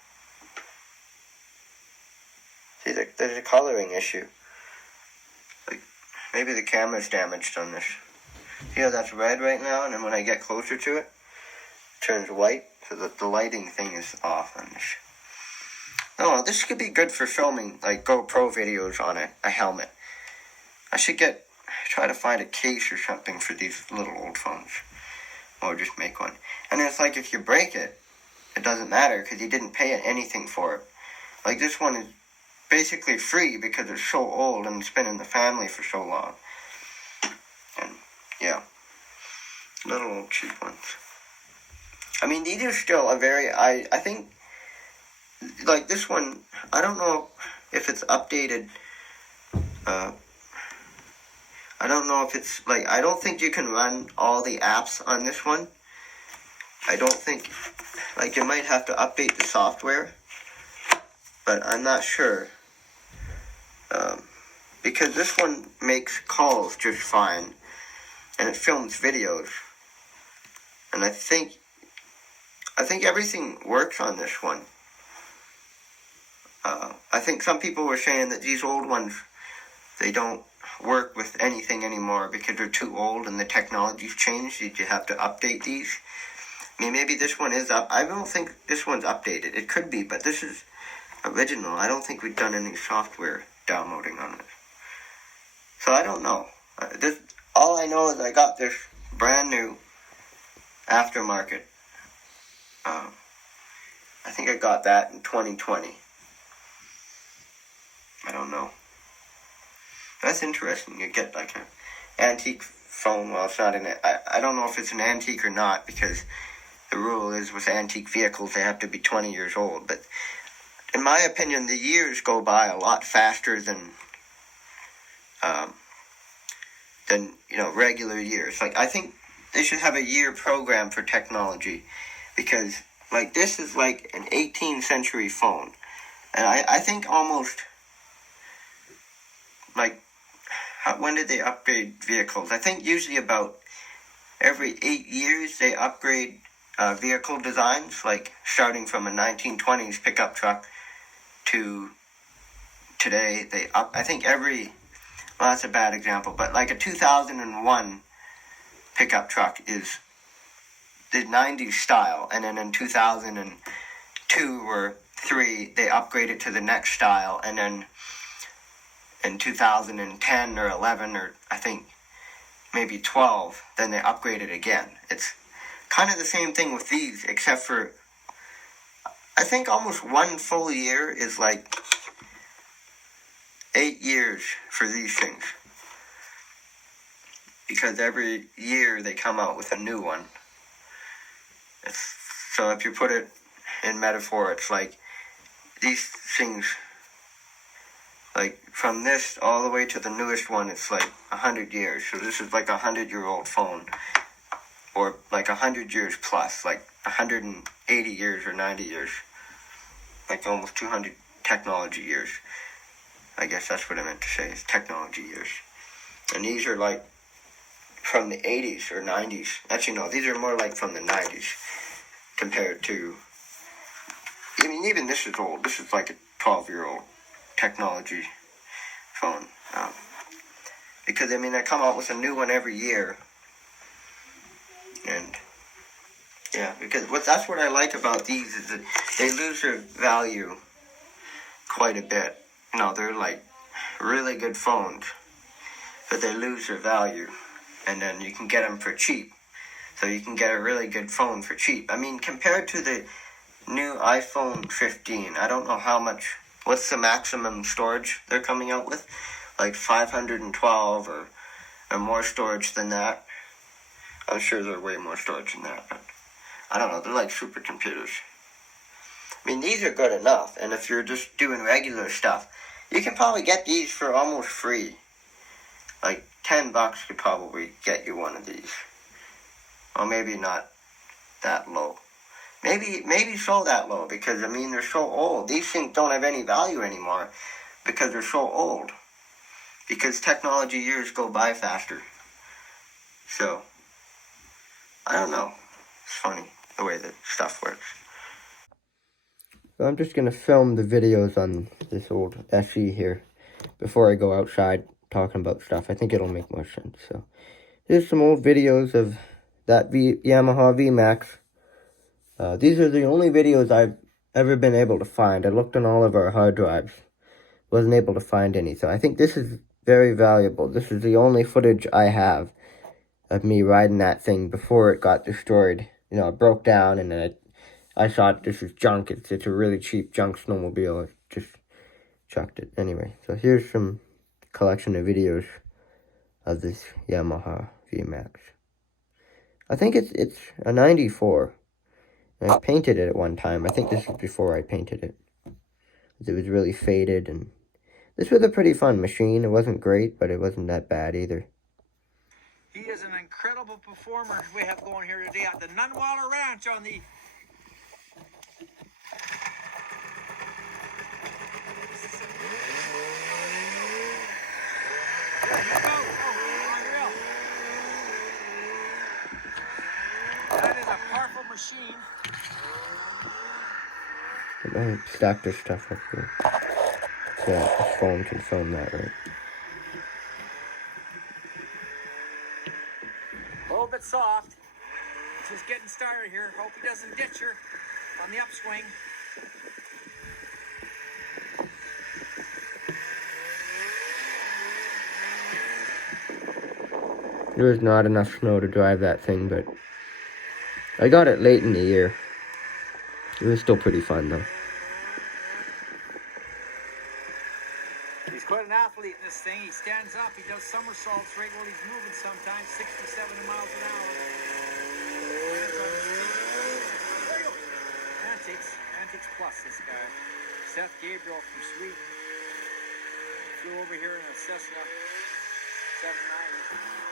See, there's a coloring issue. Like, maybe the camera's damaged on this. See how that's red right now, and then when I get closer to it, it turns white, so the lighting thing is off on this. Oh, this could be good for filming, like, GoPro videos on a helmet. I should try to find a case or something for these little old phones. Or just make one. And it's like, if you break it, it doesn't matter, because you didn't pay anything for it. Like, this one is basically free because it's so old and it's been in the family for so long. And, yeah. Little old cheap ones. I mean, these are still I think, like this one, I don't know if it's updated. I don't know if it's, like, I don't think you can run all the apps on this one. I don't think, like, you might have to update the software, but I'm not sure. Because this one makes calls just fine, and it films videos. And I think everything works on this one. I think some people were saying that these old ones, they don't work with anything anymore because they're too old and the technology's changed. You have to update these. I mean, maybe this one is up. I don't think this one's updated. It could be, but this is original. I don't think we've done any software downloading on it. So I don't know. All I know is I got this brand new aftermarket. I think I got that in 2020. I don't know. That's interesting. You get like an antique phone. Well, it's not I don't know if it's an antique or not, because the rule is with antique vehicles they have to be 20 years old. But in my opinion, the years go by a lot faster than regular years. Like, I think they should have a year program for technology, because like this is like an 18th century phone, and I think almost like, when did they upgrade vehicles? I think usually about every 8 years they upgrade vehicle designs, like starting from a 1920s pickup truck to today. I think well, that's a bad example, but like a 2001 pickup truck is the 90s style, and then in 2002 or 3 they upgraded to the next style, and then in 2010 or 11 or I think maybe 12, then they upgraded again. It's kind of the same thing with these, except for I think almost one full year is like 8 years for these things, because every year they come out with a new one. So if you put it in metaphor, it's like these things, like from this all the way to the newest one, it's like 100 years. So this is like a 100-year-old phone, or like 100 years plus, like 180 years or 90 years, like almost 200 technology years. I guess that's what I meant to say, is technology years. And these are like from the 80s or 90s. Actually, no, these are more like from the 90s compared to, I mean, even this is old. This is like a 12-year-old technology phone. Because, I mean, they come out with a new one every year. And, Yeah, because that's what I like about these is that they lose their value quite a bit. You know, they're like really good phones, but they lose their value, and then you can get them for cheap. So you can get a really good phone for cheap. I mean, compared to the new iPhone 15, I don't know how much, what's the maximum storage they're coming out with? Like 512 or more storage than that. I'm sure they're way more storage than that, but I don't know, they're like supercomputers. I mean, these are good enough, and if you're just doing regular stuff, you can probably get these for almost free. Like $10 could probably get you one of these. Or maybe not that low. Maybe so that low, because I mean they're so old. These things don't have any value anymore because they're so old. Because technology years go by faster. So I don't know. It's funny the way that stuff works. So I'm just gonna film the videos on this old SE here before I go outside talking about stuff. I think it'll make more sense. So here's some old videos of that Yamaha VMAX. These are the only videos I've ever been able to find. I looked on all of our hard drives. Wasn't able to find any. So I think this is very valuable. This is the only footage I have of me riding that thing before it got destroyed. You know, it broke down, and then I thought this is junk. It's a really cheap junk snowmobile. I just chucked it. Anyway, so here's some collection of videos of this Yamaha VMAX. I think it's a 94. And I painted it at one time. I think this was before I painted it. It was really faded, and this was a pretty fun machine. It wasn't great, but it wasn't that bad either. He is an incredible performer we have going here today at the Nunwaller Ranch on the... There you go. Oh, unreal. That is a powerful machine. I stacked this stuff up here. So this phone can film that, right? A little bit soft. Just getting started here. Hope he doesn't ditch her on the upswing. There was not enough snow to drive that thing, but I got it late in the year. It was still pretty fun, though. He's quite an athlete in this thing. He stands up. He does somersaults right while he's moving sometimes, 60, 70 miles an hour. Antics plus, this guy. Seth Gabriel from Sweden. Flew over here in a Cessna 790.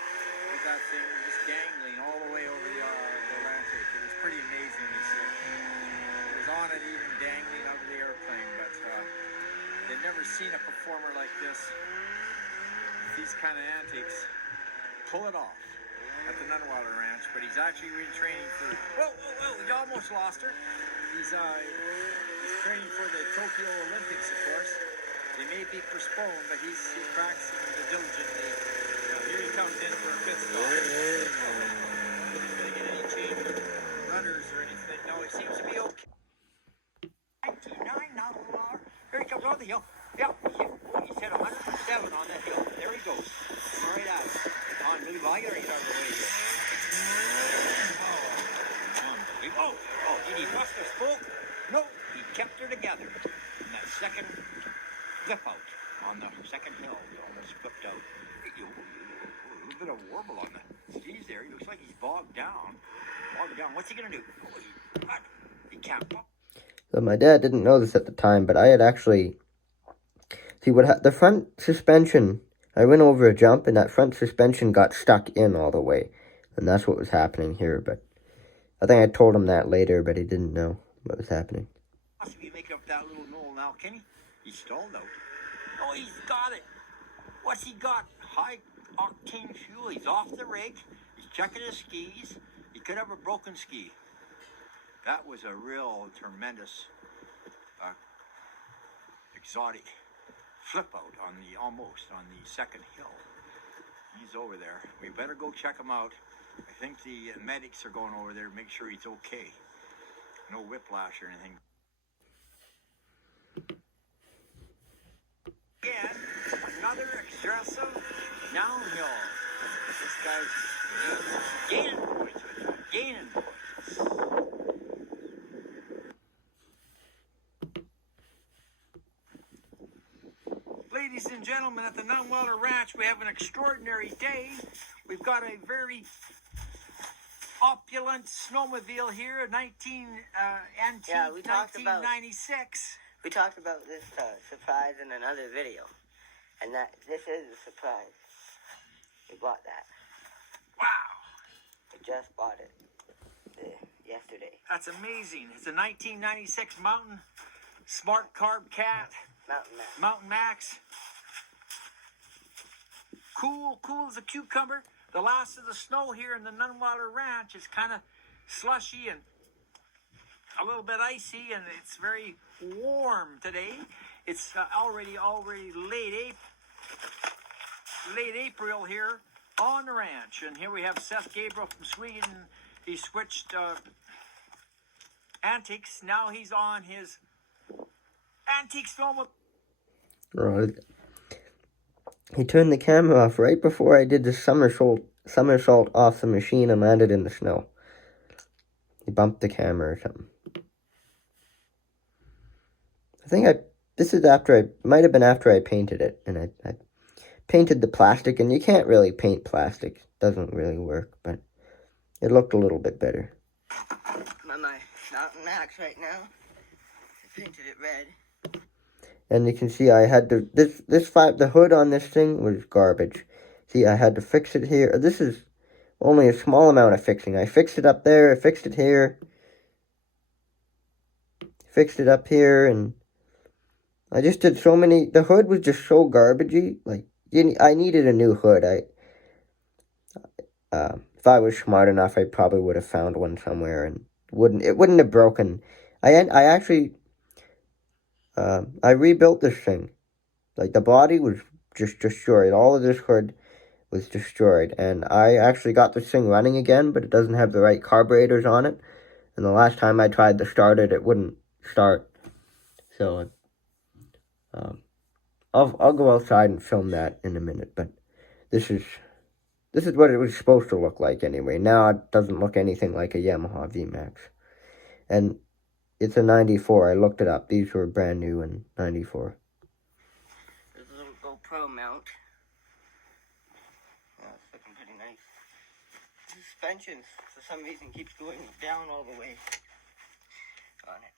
With that thing just dangling all the way over the Atlantic. It was pretty amazing. He was on it even dangling out of the airplane, but they've never seen a performer like this. These kind of antics. Pull it off at the Nunwaller Ranch, but he's actually been training for... Whoa, you almost lost her. He's training for the Tokyo Olympics, of course. They may be postponed, but he's practicing diligently. Here he comes in for a pit stop. He's going to get any change of runners or anything. No, he seems to be okay. 99 now. Here he comes on the hill. Yeah, he's hit 107 on that hill. There he goes. Right at it. On, move. I gotta get out of the way here. Oh, did he bust the spoke? No, he kept her together. And that second flip out on the second hill, he almost flipped out. A little bit of warble on the skis there. He looks like he's bogged down. What's he gonna do? He can't. So my dad didn't know this at the time, but I had actually... See, the front suspension... I went over a jump, and that front suspension got stuck in all the way. And that's what was happening here, but... I think I told him that later, but he didn't know what was happening. Must be making up that little knoll now, can he? He's stalled out. Oh, he's got it. What's he got? High octane fuel. He's off the rig. He's checking his skis. He could have a broken ski. That was a real tremendous exotic flip out on the second hill. He's over there. We better go check him out. I I think the medics are going over there to make sure he's okay. No whiplash or anything. Again, another aggressive downhill. This guy's gaining points with it. Gaining points. Ladies and gentlemen, at the Nunwalder Ranch, we have an extraordinary day. We've got a very opulent snowmobile here, antique Yeah, we talked about- 1996. We talked about this surprise in another video, and this is a surprise. We bought that. Wow, We just bought it yesterday. that's amazing. It's a 1996 Mountain Smart Carb Cat. Mountain Max. Cool as a cucumber. The last of the snow here in the Nunwalder Ranch is kind of slushy and a little bit icy, and it's very warm today. It's already late April here on the ranch. And here we have Seth Gabriel from Sweden. He switched antiques. Now he's on his antique snowmobile. Right. He turned the camera off right before I did the somersault off the machine and landed in the snow. He bumped the camera or something. I think might have been after I painted it, and I painted the plastic, and you can't really paint plastic. It doesn't really work, but it looked a little bit better. I'm on my Mountain Max right now. I painted it red. And you can see I had to, the hood on this thing was garbage. See, I had to fix it here. This is only a small amount of fixing. I fixed it up there, I fixed it here. Fixed it up here, and I just did so many, the hood was just so garbagey. Like, I needed a new hood. If I was smart enough, I probably would have found one somewhere, and it wouldn't have broken. I actually, I rebuilt this thing. Like, the body was just destroyed. All of this hood was destroyed. And I actually got this thing running again, but it doesn't have the right carburetors on it. And the last time I tried to start it, it wouldn't start. So, I'll go outside and film that in a minute. But this is what it was supposed to look like anyway. Now it doesn't look anything like a Yamaha VMAX. And it's a 94. I looked it up. These were brand new in 94. There's a little GoPro mount. Yeah, it's looking pretty nice. The suspension, for some reason, keeps going down all the way on it.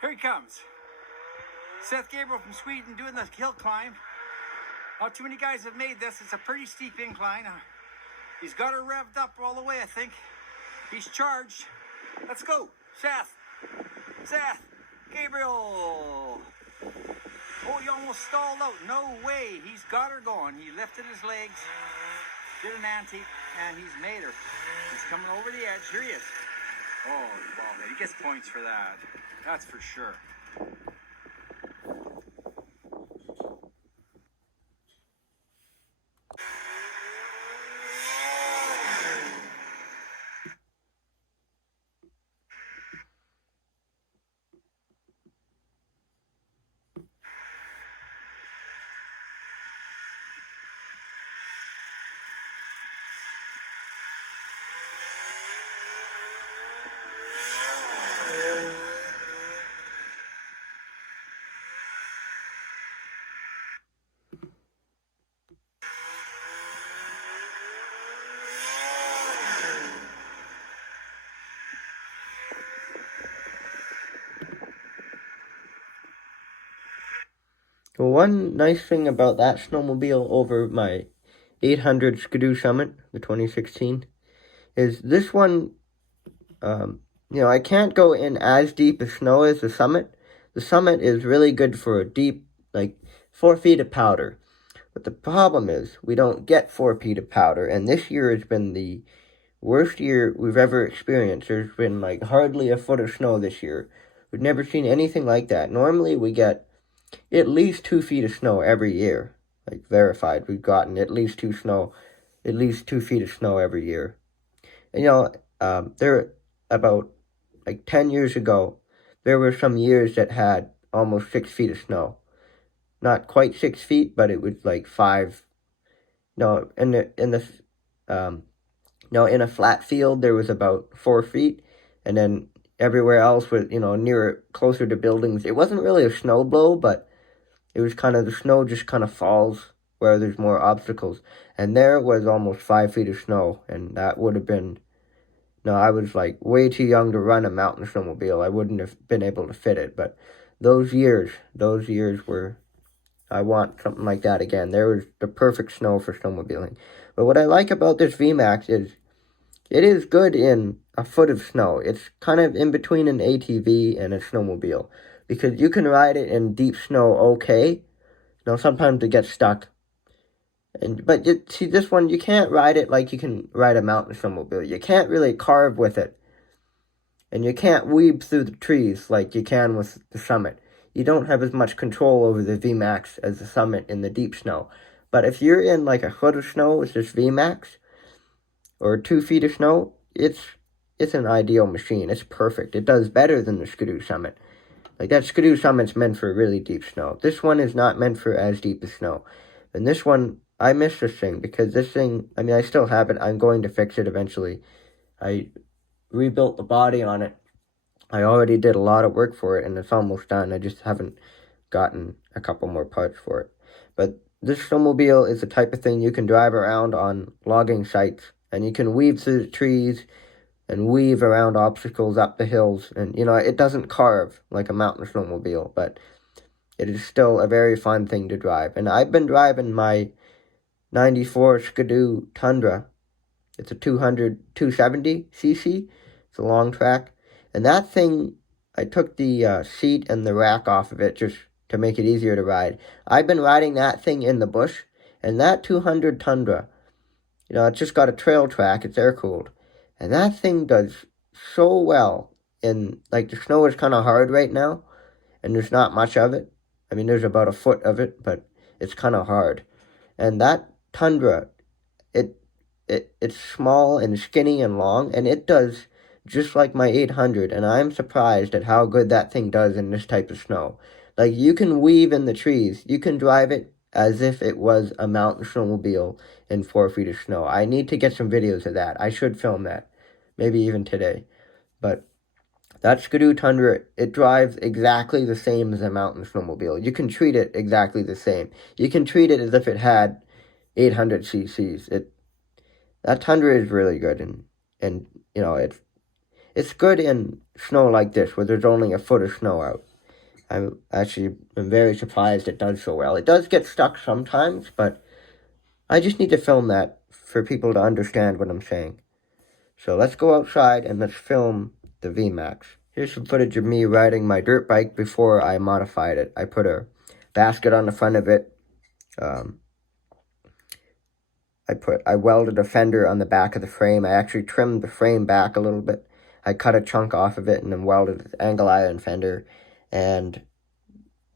Here he comes. Seth Gabriel from Sweden doing the hill climb. Not too many guys have made this. It's a pretty steep incline. He's got her revved up all the way, I think. He's charged. Let's go. Seth Gabriel. Oh, he almost stalled out. No way. He's got her going. He lifted his legs, did an antique, and he's made her. He's coming over the edge. Here he is. Oh, well, he gets points for that. That's for sure. Well, one nice thing about that snowmobile over my 800 Skidoo Summit, the 2016, is this one, I can't go in as deep as snow as the Summit. The Summit is really good for a deep, like 4 feet of powder. But the problem is we don't get 4 feet of powder, and this year has been the worst year we've ever experienced. There's been like hardly a foot of snow this year. We've never seen anything like that. Normally we get at least 2 feet of snow every year. Like verified, we've gotten at least 2 feet of snow every year. And there about like 10 years ago, there were some years that had almost 6 feet of snow. Not quite 6 feet, but it was like five. No, um, in a flat field there was about 4 feet, and then everywhere else was near closer to buildings. It wasn't really a snow blow, but it was kind of the snow just kind of falls where there's more obstacles. And there was almost 5 feet of snow, and that would have been no, I was like way too young to run a mountain snowmobile. I wouldn't have been able to fit it. But those years were, I want something like that again. There was the perfect snow for snowmobiling. But what I like about this VMAX is it is good in a foot of snow. It's kind of in between an ATV and a snowmobile because you can ride it in deep snow okay. Sometimes it gets stuck. But see, this one, you can't ride it like you can ride a mountain snowmobile. You can't really carve with it. And you can't weave through the trees like you can with the Summit. You don't have as much control over the VMAX as the Summit in the deep snow. But if you're in like a foot of snow with this VMAX, or 2 feet of snow, it's an ideal machine. It's perfect. It does better than the Skidoo Summit. Like that Skidoo Summit's meant for really deep snow. This one is not meant for as deep as snow. And this one, I miss this thing because this thing, I mean, I still have it. I'm going to fix it eventually. I rebuilt the body on it. I already did a lot of work for it, and it's almost done. I just haven't gotten a couple more parts for it. But this snowmobile is the type of thing you can drive around on logging sites, and you can weave through the trees and weave around obstacles up the hills. And, it doesn't carve like a mountain snowmobile, but it is still a very fun thing to drive. And I've been driving my 94 Skidoo Tundra. It's a 270cc. It's a long track. And that thing, I took the seat and the rack off of it just to make it easier to ride. I've been riding that thing in the bush, and that 200 Tundra, it's just got a trail track. It's air-cooled. And that thing does so well. And, like, the snow is kind of hard right now, and there's not much of it. I mean, there's about a foot of it, but it's kind of hard. And that Tundra, it's small and skinny and long, and it does just like my 800, and I'm surprised at how good that thing does in this type of snow. Like, you can weave in the trees. You can drive it as if it was a mountain snowmobile in 4 feet of snow. I need to get some videos of that. I should film that, maybe even today. But that Skidoo Tundra, it drives exactly the same as a mountain snowmobile. You can treat it exactly the same. You can treat it as if it had 800 cc's. That Tundra is really good, and it's good in snow like this where there's only a foot of snow out. I'm very surprised it does so well. It does get stuck sometimes, but I just need to film that for people to understand what I'm saying. So let's go outside and let's film the VMAX. Here's some footage of me riding my dirt bike before I modified it. I put a basket on the front of it. I welded a fender on the back of the frame. I actually trimmed the frame back a little bit. I cut a chunk off of it and then welded an angle iron fender. And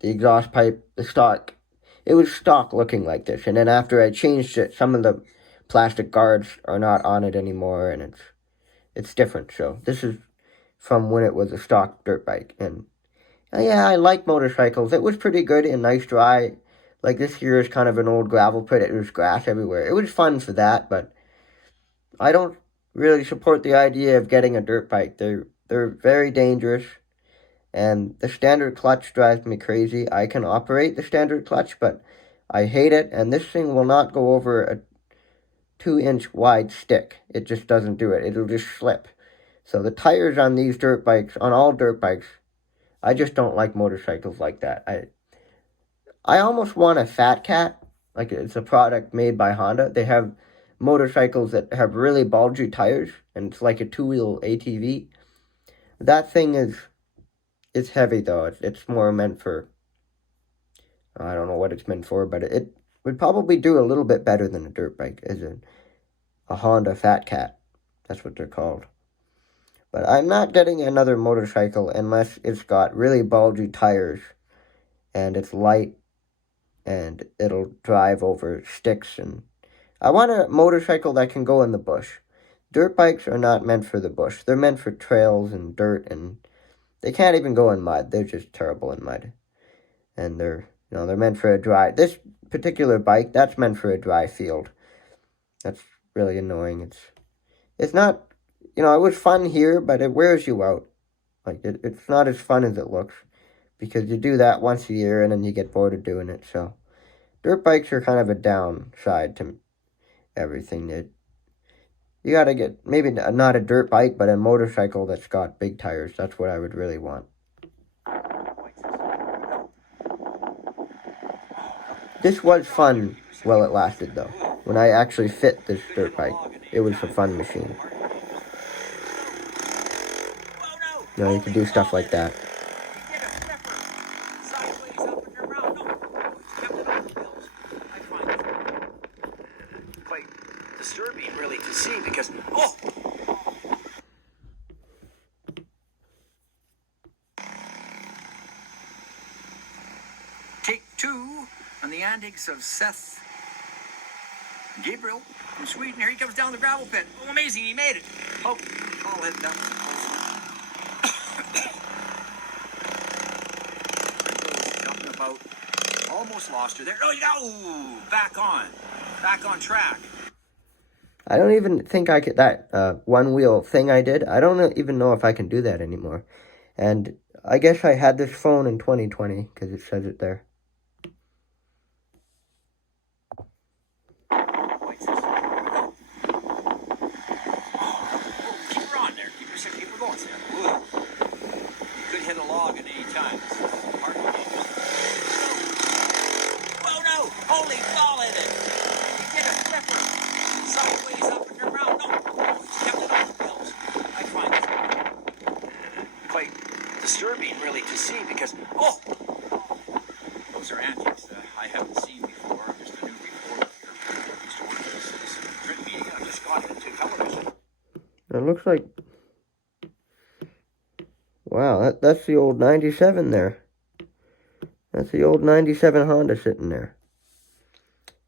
the exhaust pipe, it was stock looking like this. And then after I changed it, some of the plastic guards are not on it anymore, and it's different. So this is from when it was a stock dirt bike. And yeah, I like motorcycles. It was pretty good and nice dry. Like, this year is kind of an old gravel pit. It was grass everywhere. It was fun for that, but I don't really support the idea of getting a dirt bike. They're very dangerous, and the standard clutch drives me crazy. I can operate the standard clutch, but I hate it, and this thing will not go over a 2-inch wide stick. It just doesn't do it. It'll just slip. So the tires on these dirt bikes, on all dirt bikes, I just don't like motorcycles like that. I almost want a Fat Cat. Like, it's a product made by Honda. They have motorcycles that have really bulgy tires, and it's like a 2-wheel ATV. That thing it's heavy though. It's more meant for, I don't know what it's meant for, but it would probably do a little bit better than a dirt bike, as a Honda Fat Cat. That's what they're called. But I'm not getting another motorcycle unless it's got really bulgy tires and it's light and it'll drive over sticks. And I want a motorcycle that can go in the bush. Dirt bikes are not meant for the bush. They're meant for trails and dirt, and they can't even go in mud. They're just terrible in mud. And they're meant for a dry. This particular bike, that's meant for a dry field. That's really annoying. It's not, it was fun here, but it wears you out. Like, it's not as fun as it looks, because you do that once a year and then you get bored of doing it. So dirt bikes are kind of a downside to everything. You gotta get, maybe not a dirt bike, but a motorcycle that's got big tires. That's what I would really want. This was fun while it lasted, though. When I actually fit this dirt bike, it was a fun machine. You can do stuff like that. Quite disturbing, really, to see because Take 2 on the antics of Seth Gabriel from Sweden. Here he comes down the gravel pit. Oh, amazing, he made it. Oh, I'll hit that. Jumping about. Almost lost her there. Oh, back on track. I don't even think I could, that one-wheel thing I did, I don't even know if I can do that anymore. And I guess I had this phone in 2020, because it says it there. Keep her on there. Keep her going, Sam. You could hit a log at any time. Oh, no. Holy ball in it. He did a flipper. Sideways up and around. No. Kept it on the wheels. I find it quite disturbing, really, to see because, those are antics that I haven't seen before. Just a new report. I used to work this print media. I just got into television. It looks like, wow, that's the old 97 there. That's the old 97 Honda sitting there.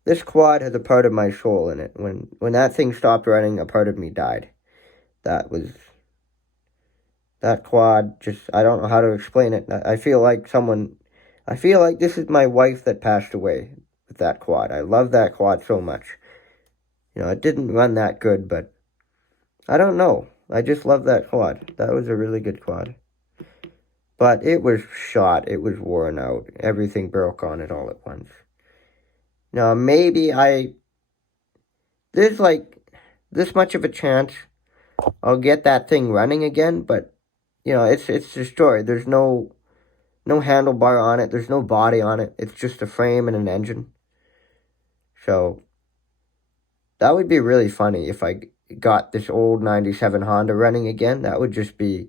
This quad has a part of my soul in it. When that thing stopped running, a part of me died. That quad, just, I don't know how to explain it. I feel like this is my wife that passed away with that quad. I love that quad so much. It didn't run that good, but I don't know. I just love that quad. That was a really good quad. But it was shot. It was worn out. Everything broke on it all at once. Now, maybe there's like this much of a chance I'll get that thing running again, but, it's destroyed. There's no handlebar on it. There's no body on it. It's just a frame and an engine. So, that would be really funny if I got this old 97 Honda running again. That would just be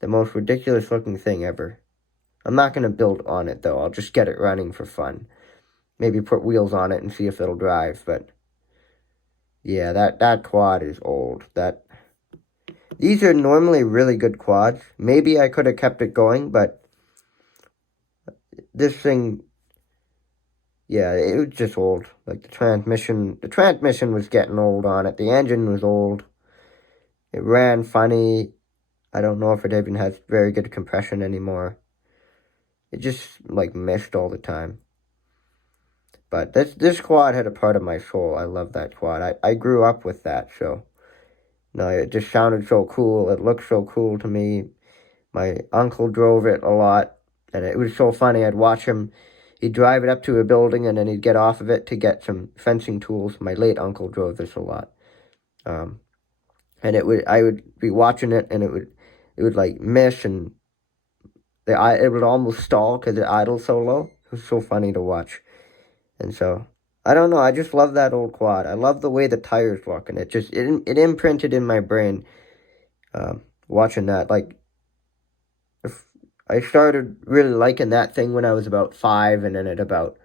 the most ridiculous looking thing ever. I'm not going to build on it, though. I'll just get it running for fun. Maybe put wheels on it and see if it'll drive, but yeah, that quad is old. These are normally really good quads. Maybe I could have kept it going, but this thing, yeah, it was just old. Like the transmission was getting old on it. The engine was old. It ran funny. I don't know if it even has very good compression anymore. It just like missed all the time. But this quad had a part of my soul. I love that quad. I grew up with that, so it just sounded so cool. It looked so cool to me. My uncle drove it a lot, and it was so funny. I'd watch him. He'd drive it up to a building, and then he'd get off of it to get some fencing tools. My late uncle drove this a lot. And I would be watching it, and it would like miss, and it would almost stall because it idled so low. It was so funny to watch. And so, I don't know, I just love that old quad. I love the way the tires look, and it imprinted in my brain, watching that. Like, if I started really liking that thing when I was about 5, and then at about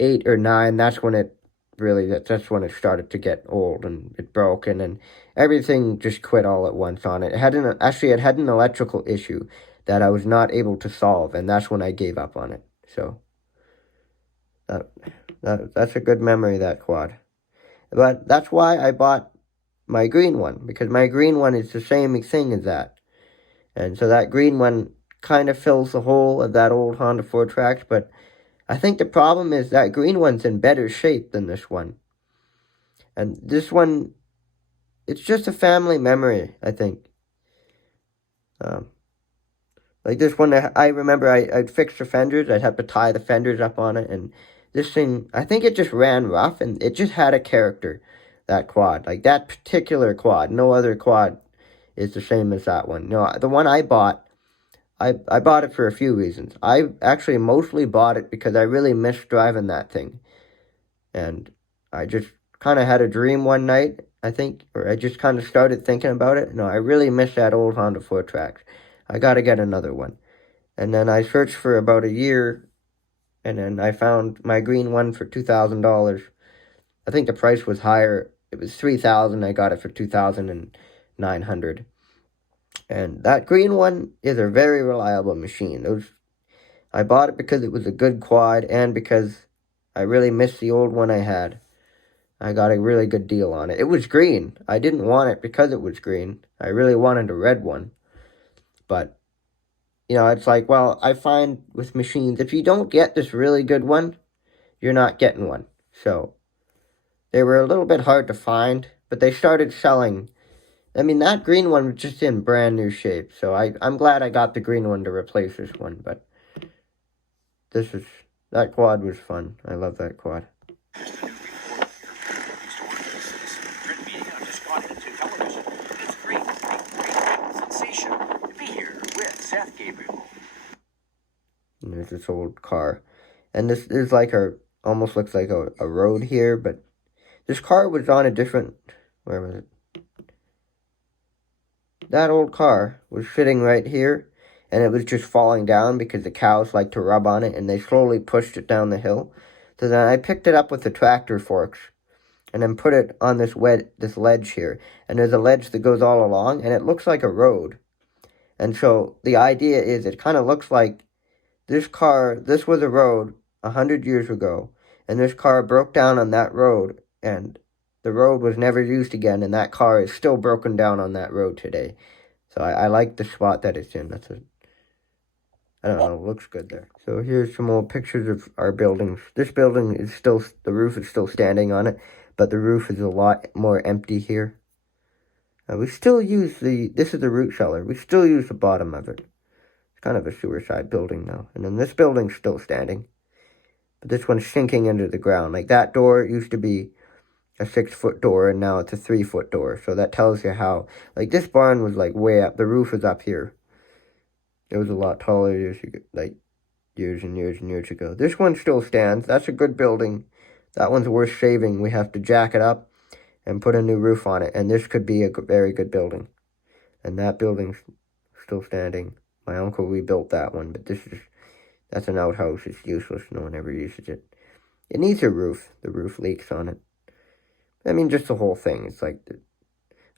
8 or 9, that's when it really, that's when it started to get old, and it broke, and then everything just quit all at once on it. It had an electrical issue that I was not able to solve, and that's when I gave up on it. So that, that's a good memory, that quad. But that's why I bought my green one, because my green one is the same thing as that. And so that green one kind of fills the hole of that old Honda 4Trax, but I think the problem is that green one's in better shape than this one. And this one, it's just a family memory, I think. Um, like this one, I remember I'd fix the fenders. I'd have to tie the fenders up on it. And this thing, I think it just ran rough, and it just had a character, that quad. Like that particular quad. No other quad is the same as that one. No, the one I bought, I bought it for a few reasons. I actually mostly bought it because I really missed driving that thing. And I just kind of had a dream one night, I think, or I just kind of started thinking about it. No, I really miss that old Honda 4Trax. I got to get another one. And then I searched for about a year, and then I found my green one for $2,000. I think the price was higher. It was $3,000. I got it for $2,900. And that green one is a very reliable machine. I bought it because it was a good quad, and because I really missed the old one I had. I got a really good deal on it. It was green. I didn't want it because it was green. I really wanted a red one. But, it's like, well, I find with machines, if you don't get this really good one, you're not getting one. So, they were a little bit hard to find, but they started selling. I mean, that green one was just in brand new shape. So, I'm glad I got the green one to replace this one. But, that quad was fun. I love that quad. And there's this old car. And this is like almost looks like a road here, but this car was on a different, where was it? That old car was sitting right here, and it was just falling down because the cows like to rub on it, and they slowly pushed it down the hill. So then I picked it up with the tractor forks, and then put it on this ledge here. And there's a ledge that goes all along, and it looks like a road. And so the idea is it kind of looks like this was a road 100 years ago, and this car broke down on that road, and the road was never used again, and that car is still broken down on that road today. So I like the spot that it's in. I don't know, it looks good there. So here's some old pictures of our buildings. This building is still, the roof is still standing on it, but the roof is a lot more empty here. We still use this is the root cellar. We still use the bottom of it. It's kind of a suicide building now. And then this building's still standing. But this one's sinking into the ground. Like that door used to be a 6-foot door, and now it's a 3-foot door. So that tells you how, like this barn was like way up. The roof was up here. It was a lot taller years ago, like years and years and years ago. This one still stands. That's a good building. That one's worth saving. We have to jack it up and put a new roof on it. And this could be a very good building. And that building's still standing. My uncle rebuilt that one, but that's an outhouse. It's useless. No one ever uses it. It needs a roof. The roof leaks on it. I mean, just the whole thing. It's like,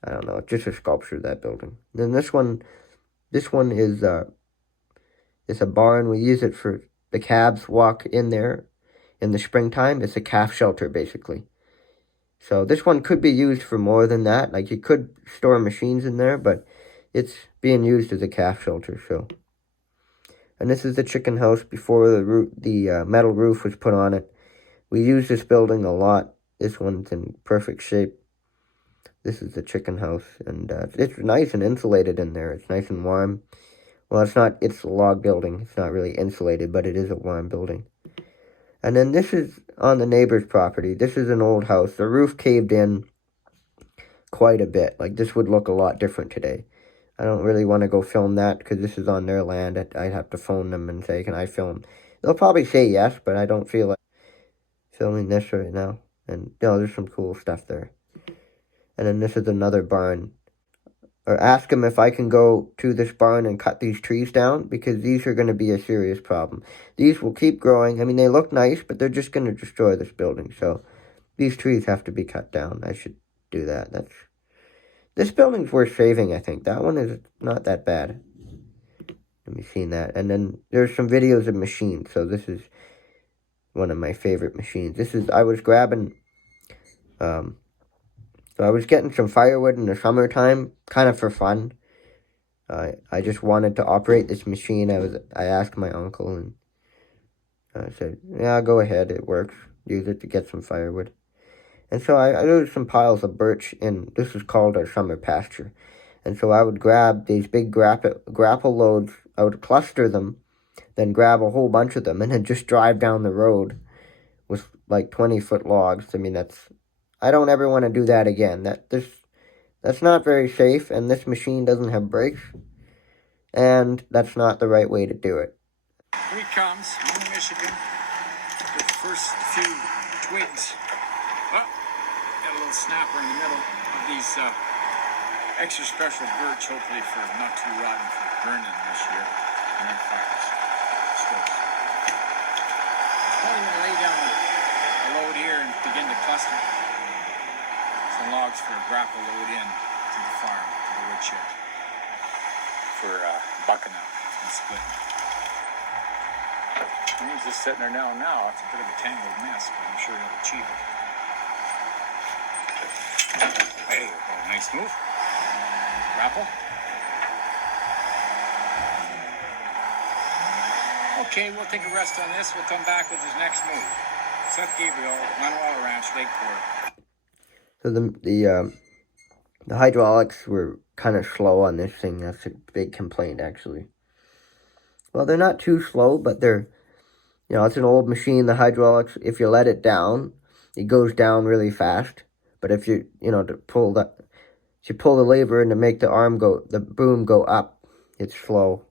I don't know, it's just a sculpture, that building. Then this one is, it's a barn. We use it for, the calves walk in there in the springtime. It's a calf shelter, basically. So this one could be used for more than that. Like, you could store machines in there, but it's being used as a calf shelter, so. And this is the chicken house before the metal roof was put on it. We use this building a lot. This one's in perfect shape. This is the chicken house, and it's nice and insulated in there. It's nice and warm. Well, it's a log building. It's not really insulated, but it is a warm building. And then this is on the neighbor's property. This is an old house. The roof caved in quite a bit. Like, this would look a lot different today. I don't really want to go film that because this is on their land. I'd have to phone them and say, can I film They'll probably say yes, but I don't feel like filming this right now. And, there's some cool stuff there. And then this is another barn. Or ask them if I can go to this barn and cut these trees down, because these are going to be a serious problem. These will keep growing. I mean, they look nice, but they're just going to destroy this building. So these trees have to be cut down. I should do that. This building's worth saving, I think. That one is not that bad. Let me see that. And then there's some videos of machines. So this is one of my favorite machines. I was grabbing, so I was getting some firewood in the summertime, kind of for fun. I just wanted to operate this machine. I asked my uncle, and I said, yeah, go ahead. It works. Use it to get some firewood. And so I there's some piles of birch, and this is called our summer pasture. And so I would grab these big grapple loads. I would cluster them, then grab a whole bunch of them, and then just drive down the road with like 20-foot logs. I mean, I don't ever want to do that again. That's not very safe, and this machine doesn't have brakes, and that's not the right way to do it. Here he comes, from Michigan, with the first few twigs. Oh, got a little snapper in the middle of these extra special birch, hopefully for not too rotten for burning this year in our fires. Stoves. Probably gonna lay down a load here and begin to cluster some logs for a grapple load in to the farm, to the woodshed, for bucking up and splitting. He's just sitting there now. It's a bit of a tangled mess, but I'm sure he'll achieve it. Hey, oh, nice move. Grapple. Okay, we'll take a rest on this. We'll come back with his next move. Seth Gabriel, Manuel Ranch, Lakeport. So the hydraulics were kind of slow on this thing. That's a big complaint, actually. Well, they're not too slow, but they're, it's an old machine. The hydraulics, if you let it down, it goes down really fast. But if if you pull the lever and to make the boom go up, it's slow.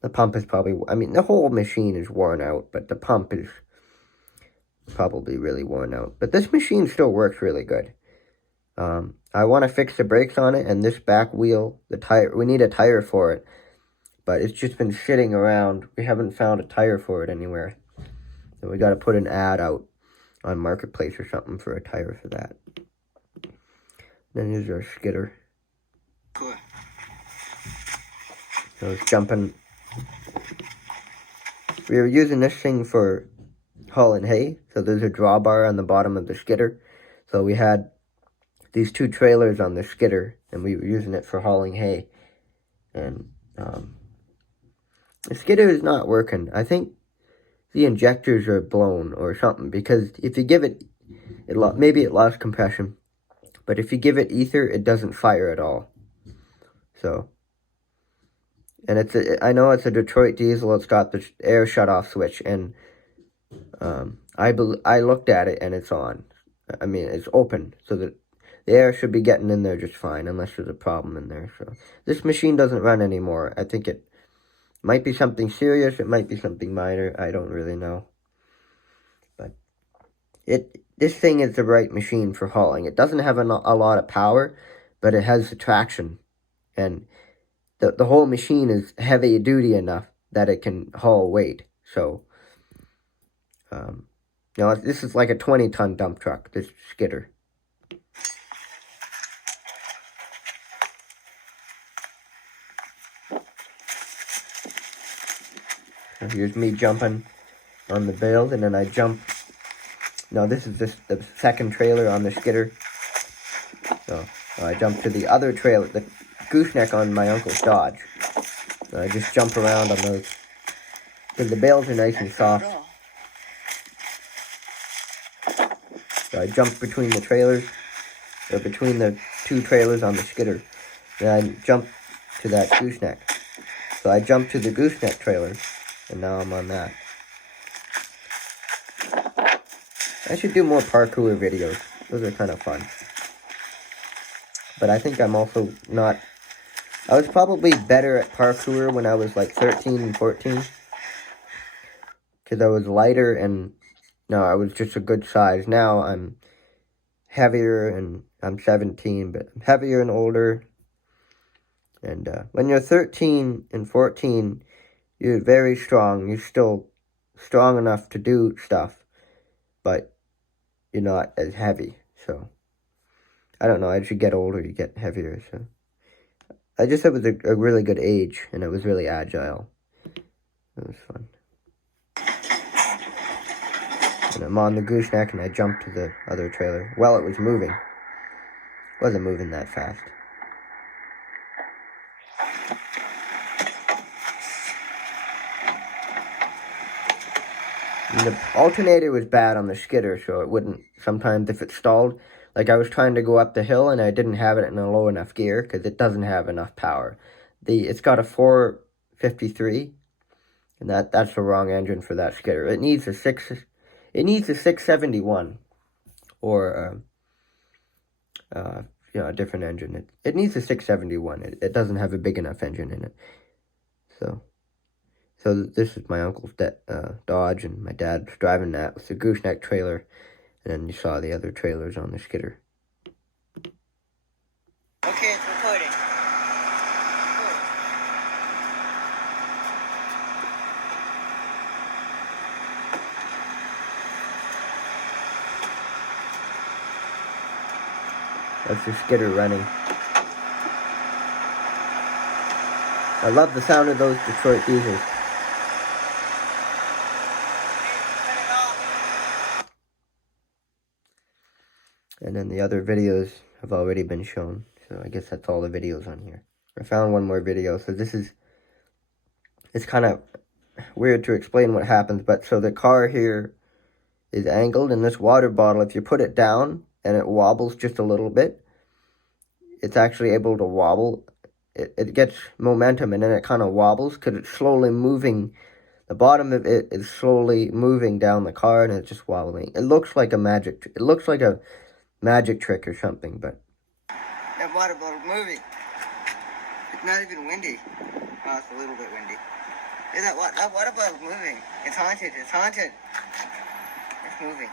The pump is probably, the whole machine is worn out, but the pump is probably really worn out. But this machine still works really good. I want to fix the brakes on it, and this back wheel, we need a tire for it, but it's just been sitting around. We haven't found a tire for it anywhere. So we got to put an ad out on Marketplace or something for a tire for that. Then here's our skidder. Good. So it's jumping. We were using this thing for hauling hay. So there's a drawbar on the bottom of the skidder. So we had these two trailers on the skidder, and we were using it for hauling hay. And the skidder is not working. I think the injectors are blown or something, because if you give it maybe it lost compression, but if you give it ether, it doesn't fire at all. So, and I know it's a Detroit diesel. It's got the air shutoff switch, and I looked at it, and it's on. It's open, so that the air should be getting in there just fine, unless there's a problem in there. So this machine doesn't run anymore. I think it might be something serious. It might be something minor. I don't really know. But this thing is the right machine for hauling. It doesn't have a lot of power, but it has the traction. And the whole machine is heavy duty enough that it can haul weight. So, this is like a 20-ton dump truck, this skidder. So here's me jumping on the bales, and then I jump. No, this is the second trailer on the skidder. So I jump to the other trailer, the gooseneck on my uncle's Dodge. So I just jump around on those, because the bales are nice and soft. So I jump between the trailers, or between the two trailers on the skidder. Then I jump to that gooseneck. So I jump to the gooseneck trailer, and now I'm on that. I should do more parkour videos. Those are kind of fun. But I think I'm also not... I was probably better at parkour when I was like 13 and 14. because I was lighter and no, I was just a good size. Now I'm heavier and I'm 17, but I'm heavier and older. And when you're 13 and 14, you're very strong. You're still strong enough to do stuff, but you're not as heavy. So I don't know. As you get older, you get heavier. So I just thought it was a really good age, and it was really agile. It was fun. And I'm on the gooseneck, and I jumped to the other trailer. Well, it was moving. It wasn't moving that fast. And the alternator was bad on the skidder, so it wouldn't, sometimes if it stalled, like I was trying to go up the hill and I didn't have it in a low enough gear because it doesn't have enough power. It's got a 453, and that's the wrong engine for that skidder. It needs a 671 or a different engine. It needs a 671. It doesn't have a big enough engine in it. So this is my uncle's Dodge, and my dad's driving that with the gooseneck trailer, and then you saw the other trailers on the skidder. Okay, it's recording. That's the skidder running. I love the sound of those Detroit diesels. And then the other videos have already been shown. So I guess that's all the videos on here. I found one more video. So it's kind of weird to explain what happens. But so the car here is angled. And this water bottle, if you put it down and it wobbles just a little bit, it's actually able to wobble. It gets momentum and then it kind of wobbles because it's slowly moving. The bottom of it is slowly moving down the car and it's just wobbling. It looks like a magic trick or something, but That water bottle's moving. It's not even windy. Oh, it's a little bit windy. Is that water bottle's moving? It's haunted. It's haunted. It's moving.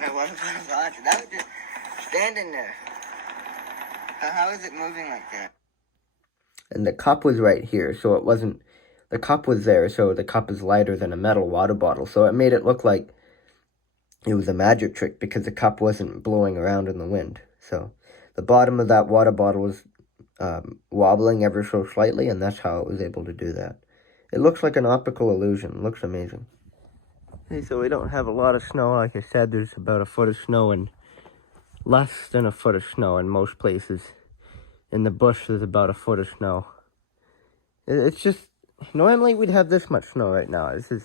That water bottle's haunted. That was just standing there. How is it moving like that? And the cup was right here, so it wasn't. The cup was there, so the cup is lighter than a metal water bottle, so it made it look like it was a magic trick because the cup wasn't blowing around in the wind. So the bottom of that water bottle was wobbling ever so slightly, and that's how it was able to do that. It looks like an optical illusion. It looks amazing. Okay, so we don't have a lot of snow. Like I said, there's about a foot of snow and less than a foot of snow in most places. In the bush, there's about a foot of snow. It's just, normally we'd have this much snow right now. This is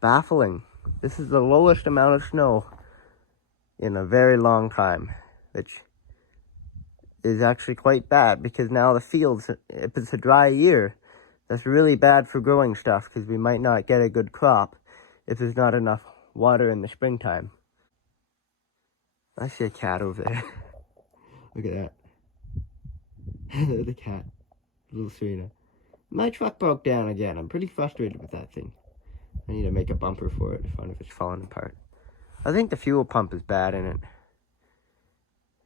baffling. This is the lowest amount of snow in a very long time, which is actually quite bad because now the fields, if it's a dry year, that's really bad for growing stuff because we might not get a good crop if there's not enough water in the springtime. I see a cat over there. Look at that. The cat. Little Serena. My truck broke down again. I'm pretty frustrated with that thing. I need to make a bumper for it to find if it's falling apart. I think the fuel pump is bad in it.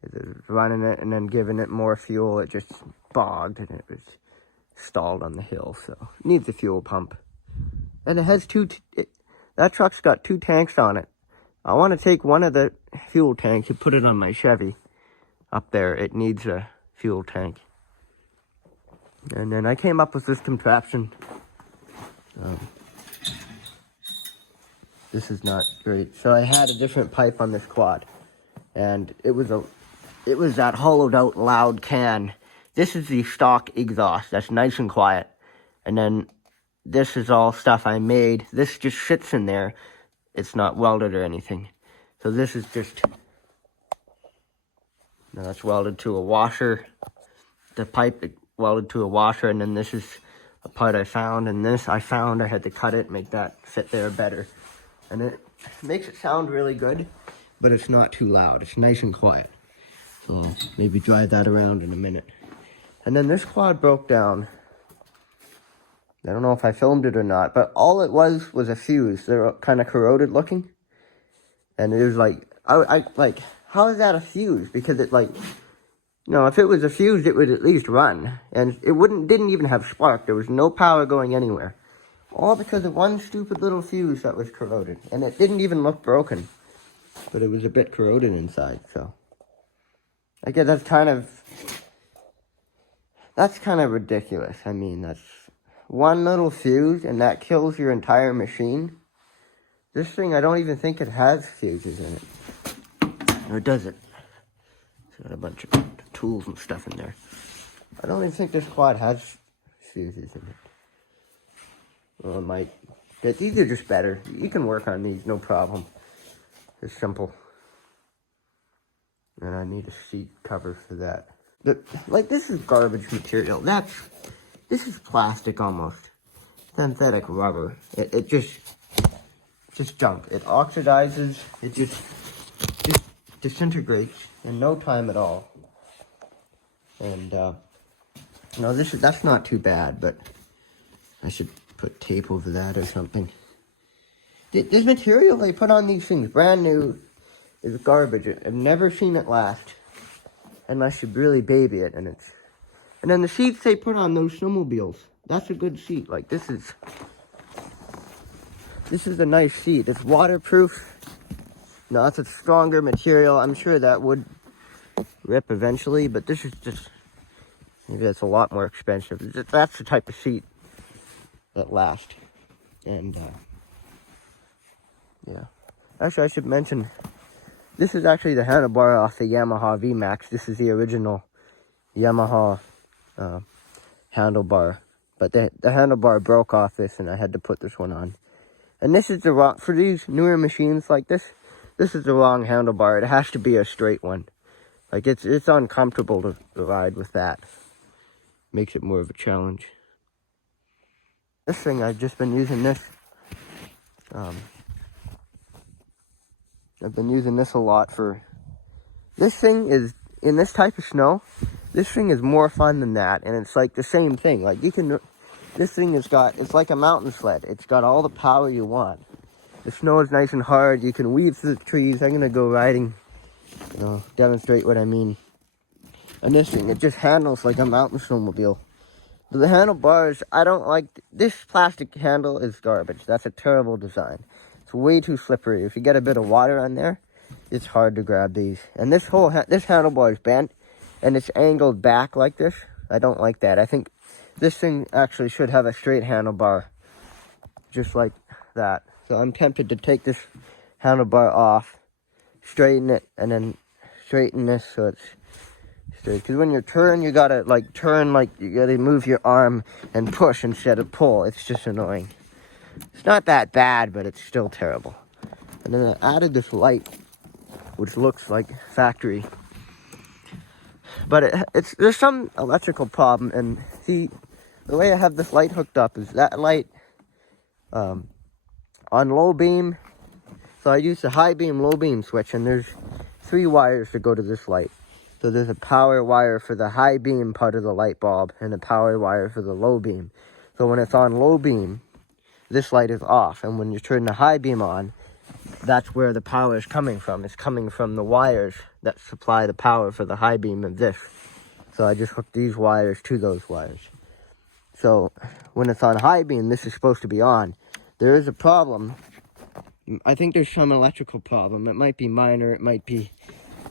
It's running it and then giving it more fuel. It just bogged and it was stalled on the hill. So it needs a fuel pump. And it has that truck's got 2 tanks on it. I want to take one of the fuel tanks and put it on my Chevy. Up there, it needs a fuel tank. And then I came up with this contraption. This is not great. So I had a different pipe on this quad. And it was that hollowed out loud can. This is the stock exhaust. That's nice and quiet. And then this is all stuff I made. This just sits in there. It's not welded or anything. So this is just, that's welded to a washer. The pipe welded to a washer, and then this is a part I found, and this I found. I had to cut it, make that fit there better. And it makes it sound really good, but it's not too loud. It's nice and quiet. So I'll maybe drive that around in a minute. And then this quad broke down. I don't know if I filmed it or not, but all it was a fuse. They're kind of corroded looking. And it was like, I like, how is that a fuse? Because it like, if it was a fuse, it would at least run. And it didn't even have spark. There was no power going anywhere. All because of one stupid little fuse that was corroded. And it didn't even look broken. But it was a bit corroded inside, so. I guess that's kind of ridiculous. I mean, that's one little fuse, and that kills your entire machine. This thing, I don't even think it has fuses in it. Or does it? It's got a bunch of tools and stuff in there. I don't even think this quad has fuses in it. Well, it might. These are just better. You can work on these, no problem. It's simple. And I need a seat cover for that. But, like, this is garbage material. This is plastic almost. Synthetic rubber. It just junk. It oxidizes. It just disintegrates in no time at all. And, that's not too bad, but I should put tape over that or something. This material they put on these things, brand new, is garbage. I've never seen it last. Unless you really baby it, and then the seats they put on those snowmobiles, that's a good seat. Like, this is a nice seat. It's waterproof. No, it's a stronger material. I'm sure that would rip eventually, but this is just, maybe that's a lot more expensive. That's the type of seat that lasts. And, yeah. Actually, I should mention, this is actually the handlebar off the Yamaha VMAX. This is the original Yamaha handlebar. But the handlebar broke off this, and I had to put this one on. And this is the wrong, for these newer machines like this is the wrong handlebar. It has to be a straight one. Like, it's uncomfortable to ride with that. Makes it more of a challenge. This thing, I've just been using this. I've been using this a lot for... This thing is, in this type of snow, this thing is more fun than that. And it's like the same thing. Like, you can... This thing it's like a mountain sled. It's got all the power you want. The snow is nice and hard. You can weave through the trees. I'm going to go riding, demonstrate what I mean. And this thing, it just handles like a mountain snowmobile. But the handlebars, I don't like... This plastic handle is garbage. That's a terrible design. It's way too slippery. If you get a bit of water on there, it's hard to grab these. And this handlebar is bent, and it's angled back like this. I don't like that. I think this thing actually should have a straight handlebar, just like that. So I'm tempted to take this handlebar off, straighten it, and then straighten this so it's straight. Because when you turn, you gotta you gotta move your arm and push instead of pull. It's just annoying. It's not that bad, but it's still terrible. And then I added this light, which looks like factory. But there's some electrical problem, and see, the way I have this light hooked up is that light on low beam. So I use the high beam, low beam switch, and there's 3 wires to go to this light. So there's a power wire for the high beam part of the light bulb, and a power wire for the low beam. So when it's on low beam, this light is off, and when you turn the high beam on, that's where the power is coming from. It's coming from the wires that supply the power for the high beam of this. So I just hooked these wires to those wires. So when it's on high beam, this is supposed to be on. There is a problem. I think there's some electrical problem. It might be minor, it might be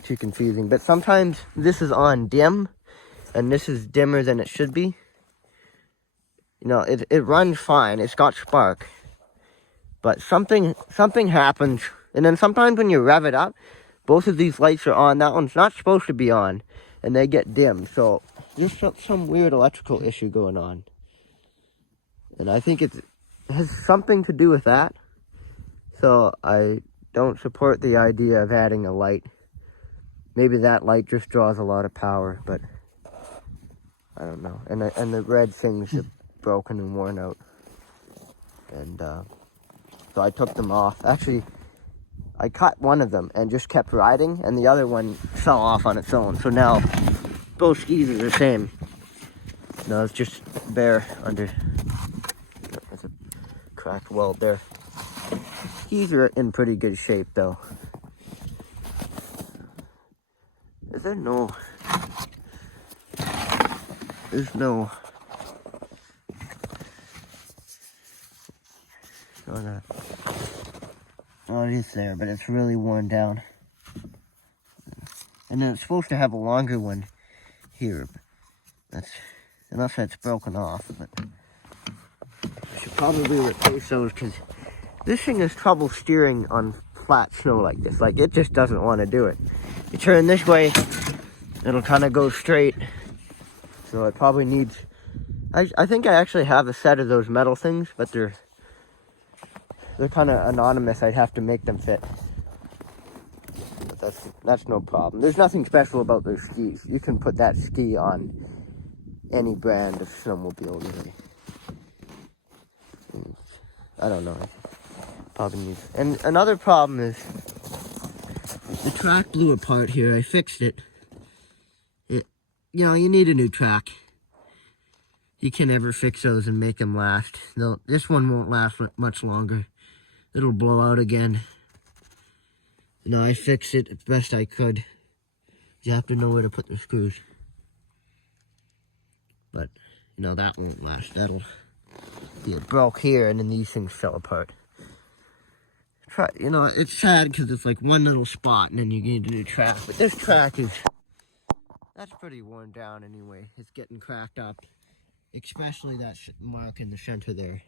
too confusing, but sometimes this is on dim, and this is dimmer than it should be. It runs fine. It's got spark. But something happens. And then sometimes when you rev it up, both of these lights are on. That one's not supposed to be on. And they get dim. So there's some weird electrical issue going on. And I think it has something to do with that. So I don't support the idea of adding a light. Maybe that light just draws a lot of power. But I don't know. And the red things are broken and worn out, and so I took them off. Actually, I cut one of them and just kept riding, and the other one fell off on its own. So now both skis are the same. No, it's just bare under track weld there. Skis are in pretty good shape though. Is there no... There's no... Oh, it is there, but it's really worn down. And then it's supposed to have a longer one here. That's... Unless that's broken off, but... I should probably replace those, because this thing has trouble steering on flat snow like this. Like, it just doesn't want to do it. You turn this way, it'll kind of go straight. So it probably needs... I think I actually have a set of those metal things, but they're kind of anonymous. I'd have to make them fit. But that's no problem. There's nothing special about those skis. You can put that ski on any brand of snowmobile, really. I don't know. Probably needs... And another problem is the track blew apart here. I fixed it. You know, you need a new track. You can never fix those and make them last. No, this one won't last much longer. It'll blow out again. You know, I fixed it as best I could. You have to know where to put the screws. But, you know, that won't last. That'll... It broke here, and then these things fell apart. You know, it's sad because it's like one little spot, and then you need a new track. But this track is... That's pretty worn down anyway. It's getting cracked up. Especially that mark in the center there.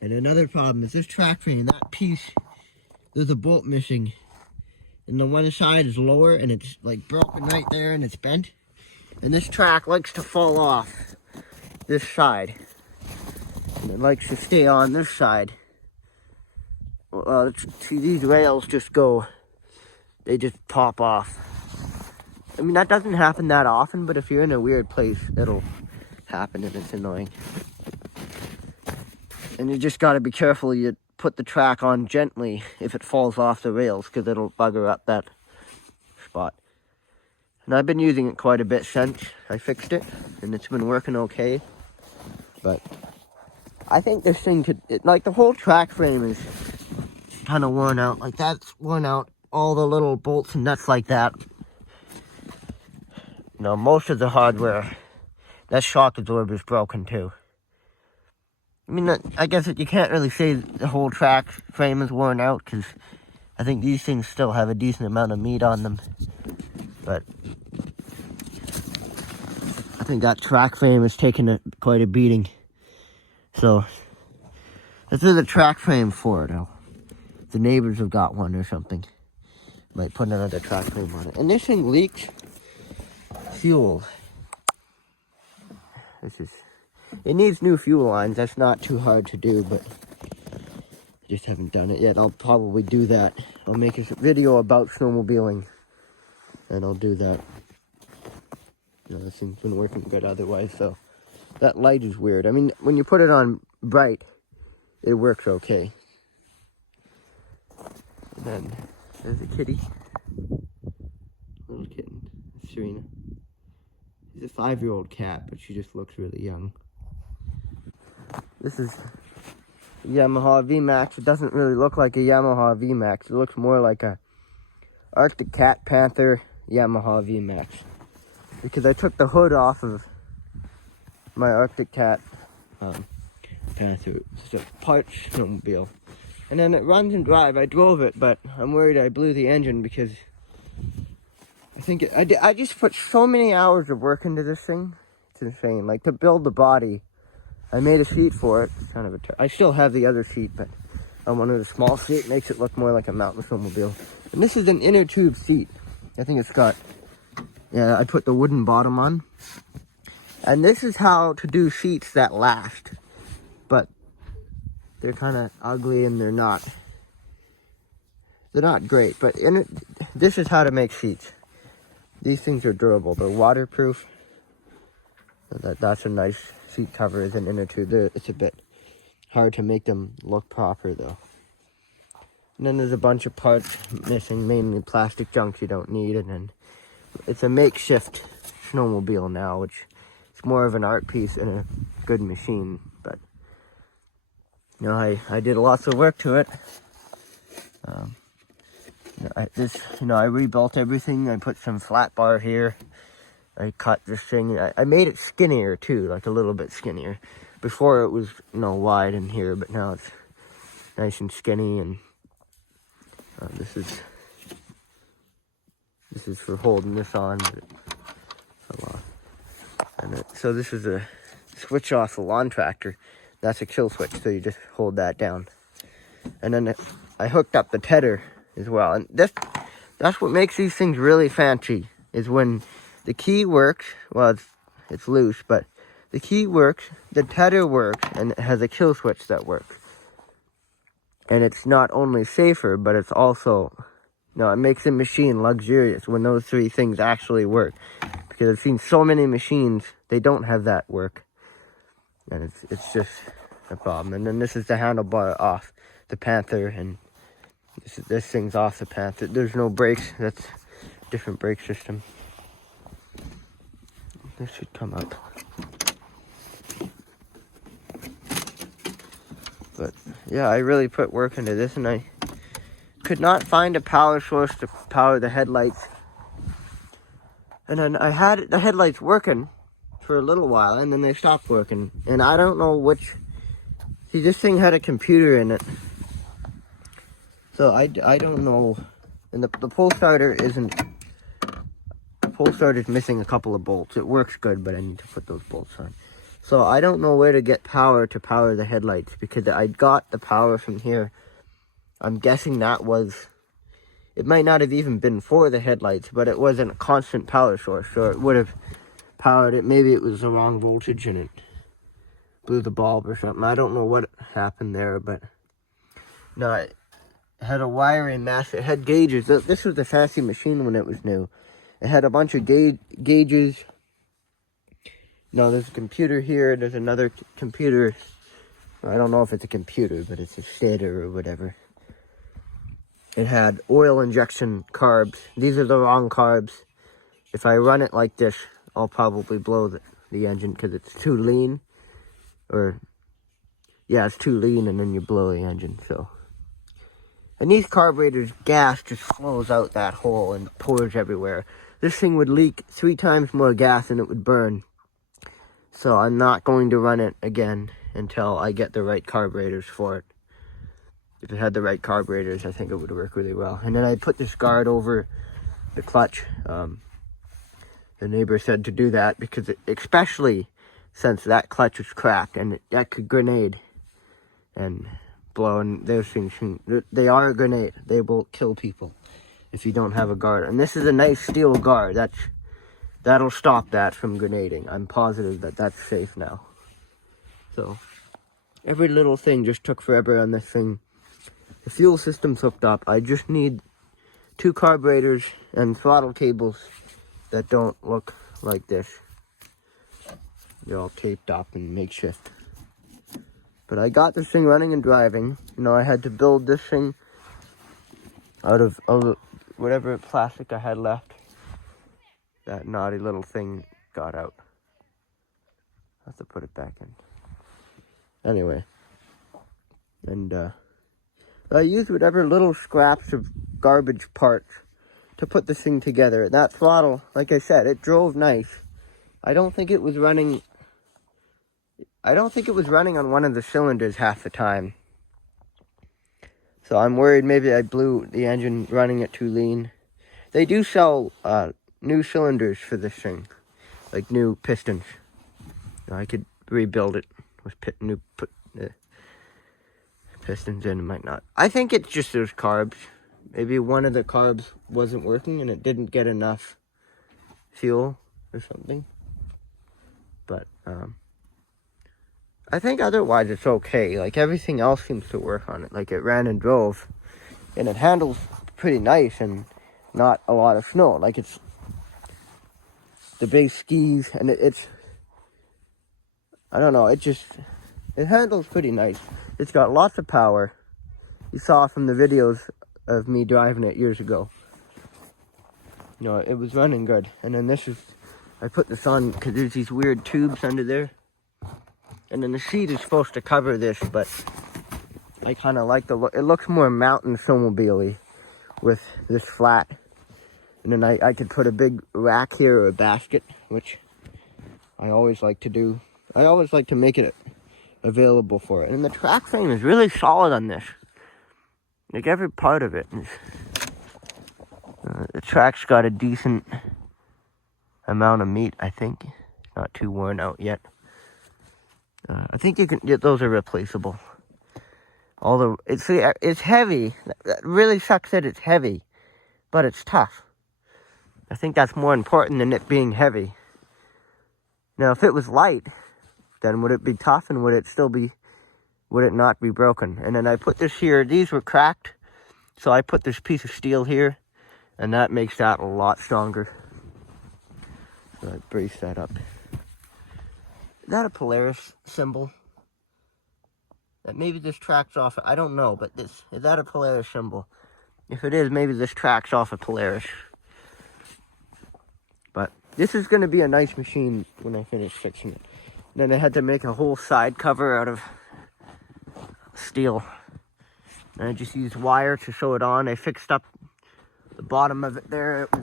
And another problem is this track frame, that piece, there's a bolt missing. And the one side is lower, and it's like broken right there, and it's bent. And this track likes to fall off this side. And it likes to stay on this side. Well, see, these rails just go, they just pop off. I mean, that doesn't happen that often, but if you're in a weird place, it'll happen, and it's annoying. And you just got to be careful. You put the track on gently if it falls off the rails, because it'll bugger up that spot. And I've been using it quite a bit since I fixed it, and it's been working okay. But I think this thing could, like, the whole track frame is kind of worn out. Like, that's worn out. All the little bolts and nuts like that. You know, most of the hardware, that shock absorber is broken too. I mean, I guess you can't really say the whole track frame is worn out, because I think these things still have a decent amount of meat on them. But I think that track frame has taken quite a beating. So, this is a track frame for it. The neighbors have got one or something. Might put another track frame on it. And this thing leaks fuel. It needs new fuel lines. That's not too hard to do, but I just haven't done it yet. I'll probably do that. I'll make a video about snowmobiling, and I'll do that. You know, this thing's been working good otherwise, so. That light is weird. I mean, when you put it on bright, it works okay. And then, there's a kitty. Little kitten. Serena. She's a 5-year-old cat, but she just looks really young. This is a Yamaha VMAX. It doesn't really look like a Yamaha VMAX. It looks more like a Arctic Cat Panther Yamaha VMAX. Because I took the hood off of my Arctic Cat Panther. It's a parts snowmobile. And then it runs and drive. I drove it, but I'm worried I blew the engine because I think I just put so many hours of work into this thing. It's insane. Like, to build the body, I made a seat for it. It's kind of I still have the other seat, but on one of the small seat, makes it look more like a mountain snowmobile. And this is an inner tube seat. I think it's got, yeah, I put the wooden bottom on. And this is how to do seats that last. But they're kind of ugly, and they're not great. But this is how to make seats. These things are durable. They're waterproof. That's a nice seat cover as an inner tube. It's a bit hard to make them look proper, though. And then there's a bunch of parts missing, mainly plastic junk you don't need. And then it's a makeshift snowmobile now, which is more of an art piece and a good machine. But You know, I did lots of work to it. I rebuilt everything. I put some flat bar here. I cut this thing. I made it skinnier too, like a little bit skinnier. Before it was, wide in here, but now it's nice and skinny. And this is for holding this on. So this is a switch off the lawn tractor. That's a kill switch, so you just hold that down. And then I hooked up the tether as well. And that's what makes these things really fancy, is when the key works. Well, it's loose, but the key works, the tether works, and it has a kill switch that works. And it's not only safer, but it's also, it makes the machine luxurious when those three things actually work. Because I've seen so many machines, they don't have that work. And it's just a problem. And then this is the handlebar off the Panther, and this thing's off the Panther. There's no brakes. That's a different brake system. This should come up. But yeah, I really put work into this, and I could not find a power source to power the headlights. And then I had the headlights working for a little while, and then they stopped working. And I don't know which. See, this thing had a computer in it. So I don't know. And the pull starter isn't. The pull starter's missing a couple of bolts. It works good, but I need to put those bolts on. So I don't know where to get power to power the headlights, because I got the power from here. I'm guessing that was. It might not have even been for the headlights, but it wasn't a constant power source, so it would have powered it. Maybe it was the wrong voltage and it blew the bulb or something. I don't know what happened there, but no, it had a wiring mess. It had gauges. This was a fancy machine when it was new. It had a bunch of gauges. No, there's a computer here. There's another computer. I don't know if it's a computer, but it's a shader or whatever. It had oil injection carbs. These are the wrong carbs. If I run it like this, I'll probably blow the engine because it's too lean. It's too lean, and then you blow the engine. And these carburetors, gas just flows out that hole and pours everywhere. This thing would leak 3 times more gas than it would burn. So I'm not going to run it again until I get the right carburetors for it. If it had the right carburetors, I think it would work really well. And then I put this guard over the clutch. The neighbor said to do that because especially since that clutch was cracked and that could grenade and blow. And those things, they are a grenade. They will kill people if you don't have a guard. And this is a nice steel guard. That'll stop that from grenading. I'm positive that that's safe now. So every little thing just took forever on this thing. The fuel system's hooked up. I just need 2 carburetors and throttle cables that don't look like this. They're all taped up and makeshift. But I got this thing running and driving. I had to build this thing out of whatever plastic I had left. That naughty little thing got out. I have to put it back in. Anyway. And, I used whatever little scraps of garbage parts to put this thing together. That throttle, like I said, it drove nice. I don't think it was running on one of the cylinders half the time. So I'm worried maybe I blew the engine running it too lean. They do sell new cylinders for this thing, like new pistons. I could rebuild it with new pistons in. It might not. I think it's just those carbs. Maybe one of the carbs wasn't working and it didn't get enough fuel or something. But I think otherwise it's okay. Like everything else seems to work on it. Like it ran and drove, and it handles pretty nice and not a lot of snow. Like it's the big skis, and it's I don't know. It handles pretty nice. It's got lots of power. You saw from the videos of me driving it years ago. It was running good. And then I put this on because there's these weird tubes under there. And then the seat is supposed to cover this, but I kind of like the look. It looks more mountain snowmobile-y with this flat. And then I could put a big rack here or a basket, which I always like to do. I always like to make it available for it. And the track frame is really solid on this. Like every part of it is, the track's got a decent amount of meat, I think. It's not too worn out yet. I think you can get those are replaceable. Although it's heavy. That really sucks that it's heavy, but it's tough. I think that's more important than it being heavy. Now, if it was light, then would it be tough and would it not be broken? And then I put this here. These were cracked, so I put this piece of steel here, and that makes that a lot stronger. So I brace that up. Is that a Polaris symbol? That maybe this track's off. I don't know, but is that a Polaris symbol? If it is, maybe this track's off a Polaris. But this is going to be a nice machine when I finish fixing it. Then I had to make a whole side cover out of steel. And I just used wire to sew it on. I fixed up the bottom of it there. It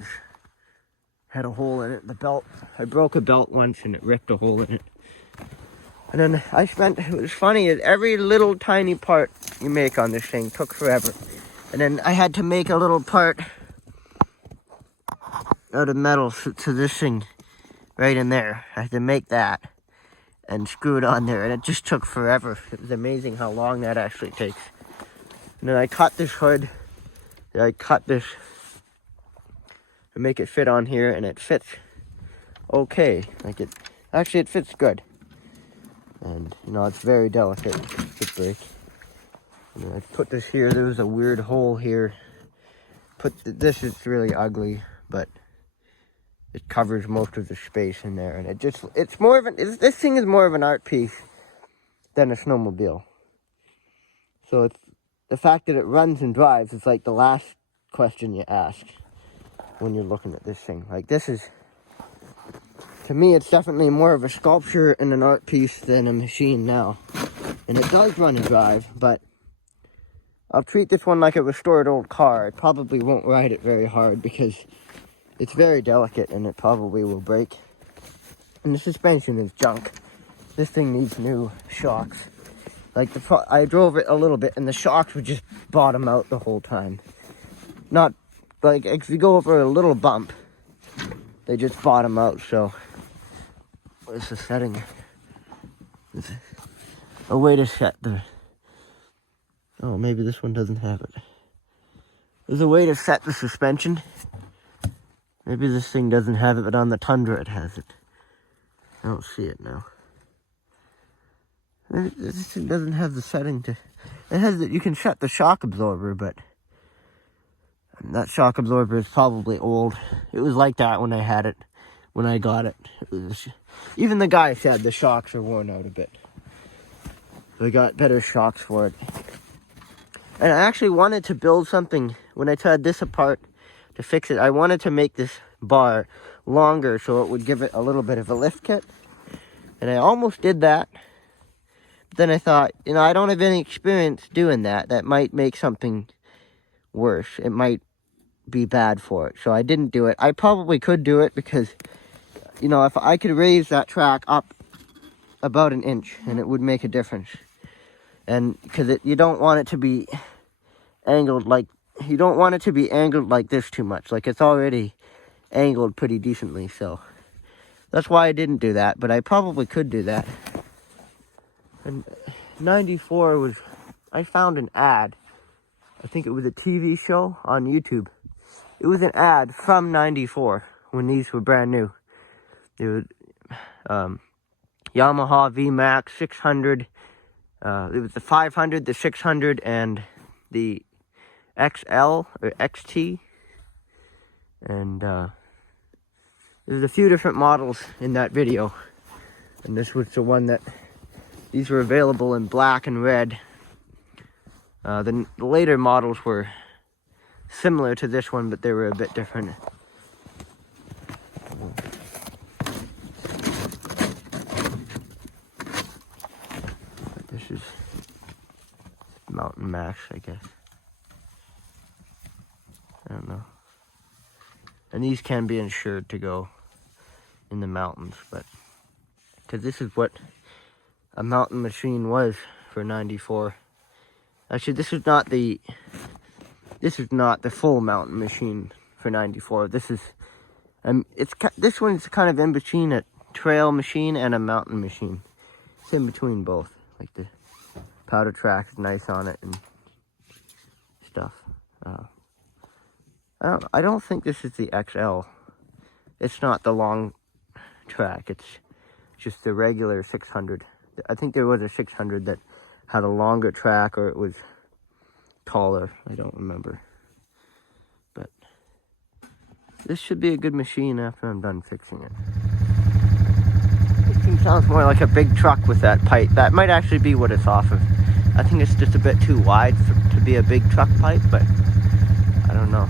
had a hole in it. The belt, I broke a belt once and it ripped a hole in it. And then it was funny, every little tiny part you make on this thing took forever. And then I had to make a little part out of metal to this thing right in there. I had to make that and screw it on there, and it just took forever. It was amazing how long that actually takes. And then I cut this hood. I cut this to make it fit on here, and it fits okay. It fits good. And it's very delicate. It could break. And I put this here. There was a weird hole here. This is really ugly, but it covers most of the space in there, and this thing is more of an art piece than a snowmobile. So it's the fact that it runs and drives is like the last question you ask when you're looking at this thing. Like this is, to me, it's definitely more of a sculpture and an art piece than a machine now. And it does run and drive, but I'll treat this one like a restored old car. I probably won't ride it very hard because it's very delicate and it probably will break. And the suspension is junk. This thing needs new shocks. I drove it a little bit and the shocks would just bottom out the whole time. Not like if you go over a little bump, they just bottom out. So where's the setting? There's a way to set maybe this one doesn't have it. There's a way to set the suspension. Maybe this thing doesn't have it, but on the Tundra it has it. I don't see it now. This thing doesn't have the setting to... It has that you can set the shock absorber, but that shock absorber is probably old. It was like that when I had it, when I got it. Even the guy said the shocks are worn out a bit. So I got better shocks for it. And I actually wanted to build something, when I tried this apart to fix it, I wanted to make this bar longer so it would give it a little bit of a lift kit. And I almost did that. But then I thought, I don't have any experience doing that. That might make something worse. It might be bad for it. So I didn't do it. I probably could do it because, if I could raise that track up about an inch, and it would make a difference. And because you don't want it to be angled like this too much. Like it's already angled pretty decently, so that's why I didn't do that, but I probably could do that. And 94 I found an ad. I think it was a TV show on YouTube. It was an ad from 94 when these were brand new. It was Yamaha VMAX 600. It was the 500, the 600, and the XL or XT. And there's a few different models in that video. And this was the one these were available in black and red. The later models were similar to this one, but they were a bit different. This is mount Mountain Max, I guess. I don't know. And these can be insured to go in the mountains, but because this is what a mountain machine was for '94. Actually, this is not the full mountain machine for '94. This is this one's kind of in between a trail machine and a mountain machine. It's in between both. Like the powder track is nice on it and stuff. I don't think this is the XL. It's not the long track. It's just the regular 600. I think there was a 600 that had a longer track, or it was taller. I don't remember. But this should be a good machine after I'm done fixing it. This thing sounds more like a big truck with that pipe. That might actually be what it's off of. I think it's just a bit too wide to be a big truck pipe, but I don't know.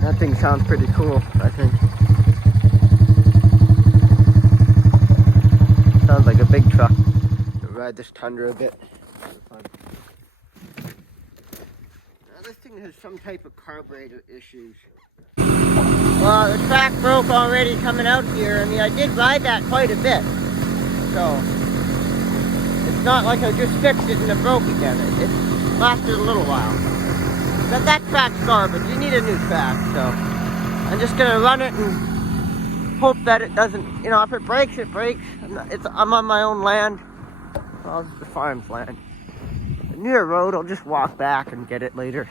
That thing sounds pretty cool, I think. Sounds like a big truck. I'll ride this Tundra a bit. Now this thing has some type of carburetor issues. Well, the track broke already coming out here. I mean, I did ride that quite a bit. So, it's not like I just fixed it and it broke again. It lasted a little while. But that track's garbage. You need a new track, so I'm just gonna run it and hope that it doesn't, you know, if it breaks, it breaks. I'm on my own land. Well, it's the farm's land. Near a road, I'll just walk back and get it later.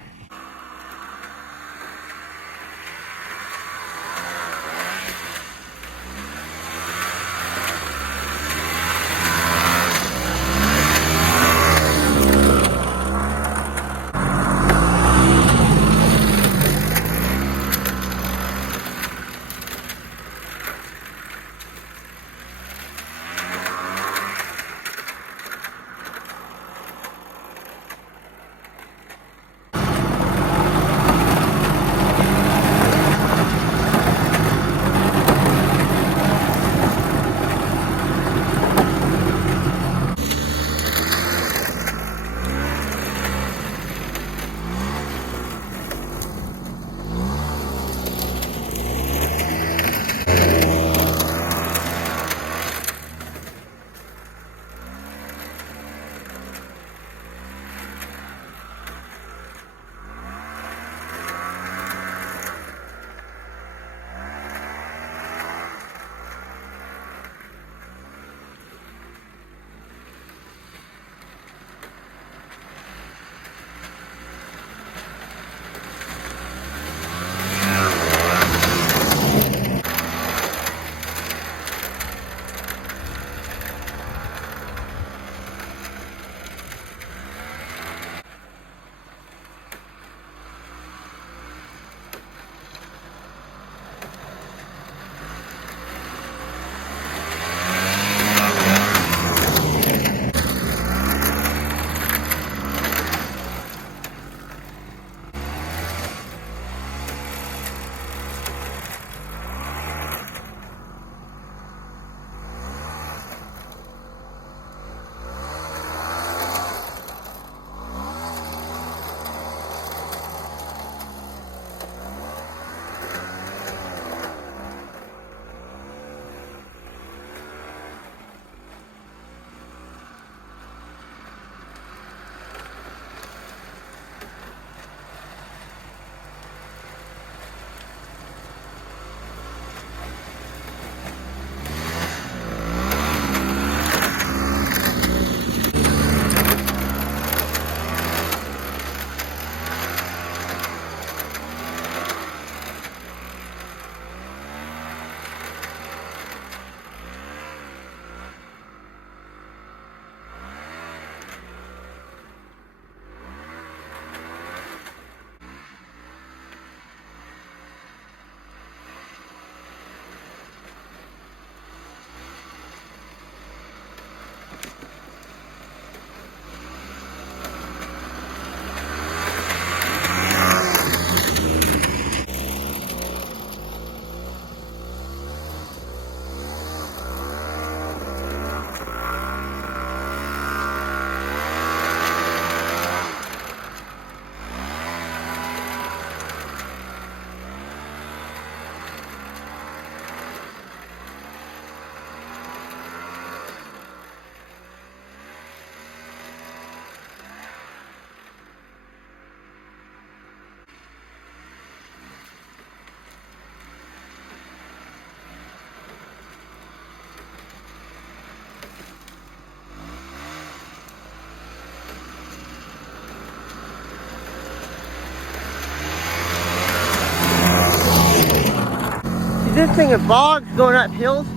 good thing of bogs going up hills,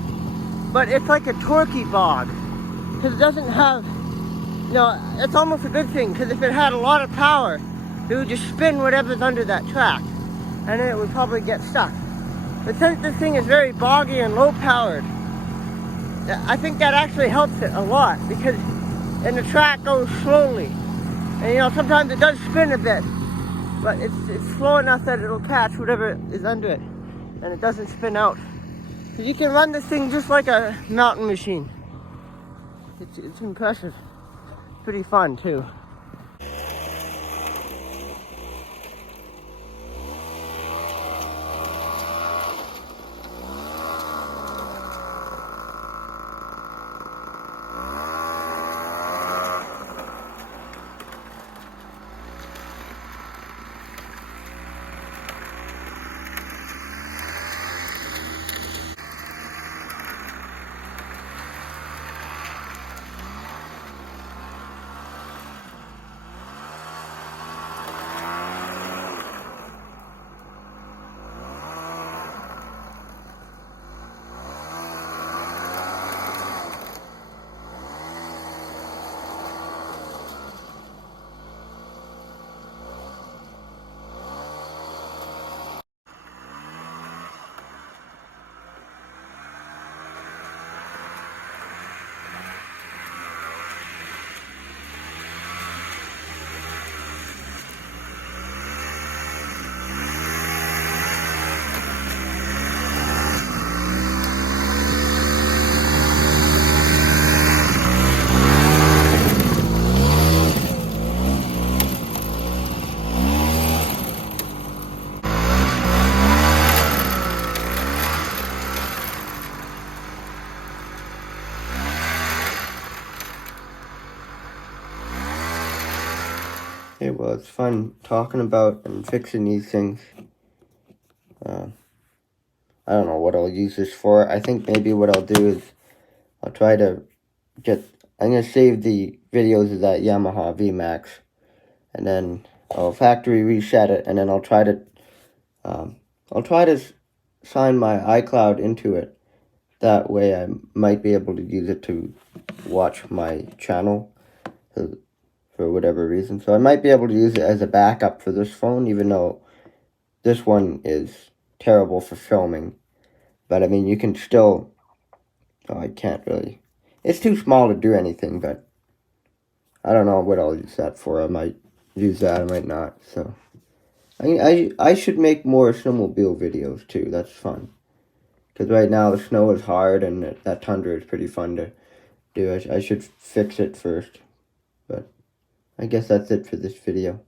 but it's like a torquey bog. Because it doesn't have, it's almost a good thing, because if it had a lot of power, it would just spin whatever's under that track, and then it would probably get stuck. But since this thing is very boggy and low powered, I think that actually helps it a lot, because and the track goes slowly. And sometimes it does spin a bit, but it's slow enough that it'll catch whatever is under it, and it doesn't spin out. So you can run this thing just like a mountain machine. It's impressive. Pretty fun too. Okay, well, it's fun talking about and fixing these things. I don't know what I'll use this for. I think maybe what I'll do is I'll try to I'm going to save the videos of that Yamaha VMAX, and then I'll factory reset it, and then I'll try to sign my iCloud into it. That way I might be able to use it to watch my channel for whatever reason. So I might be able to use it as a backup for this phone, even though this one is terrible for filming. But I mean, you can still, I can't really, it's too small to do anything, but I don't know what I'll use that for. I might use that, I might not. So I should make more snowmobile videos too. That's fun. Because right now the snow is hard, and that tundra is pretty fun to do. I should fix it first. But I guess that's it for this video.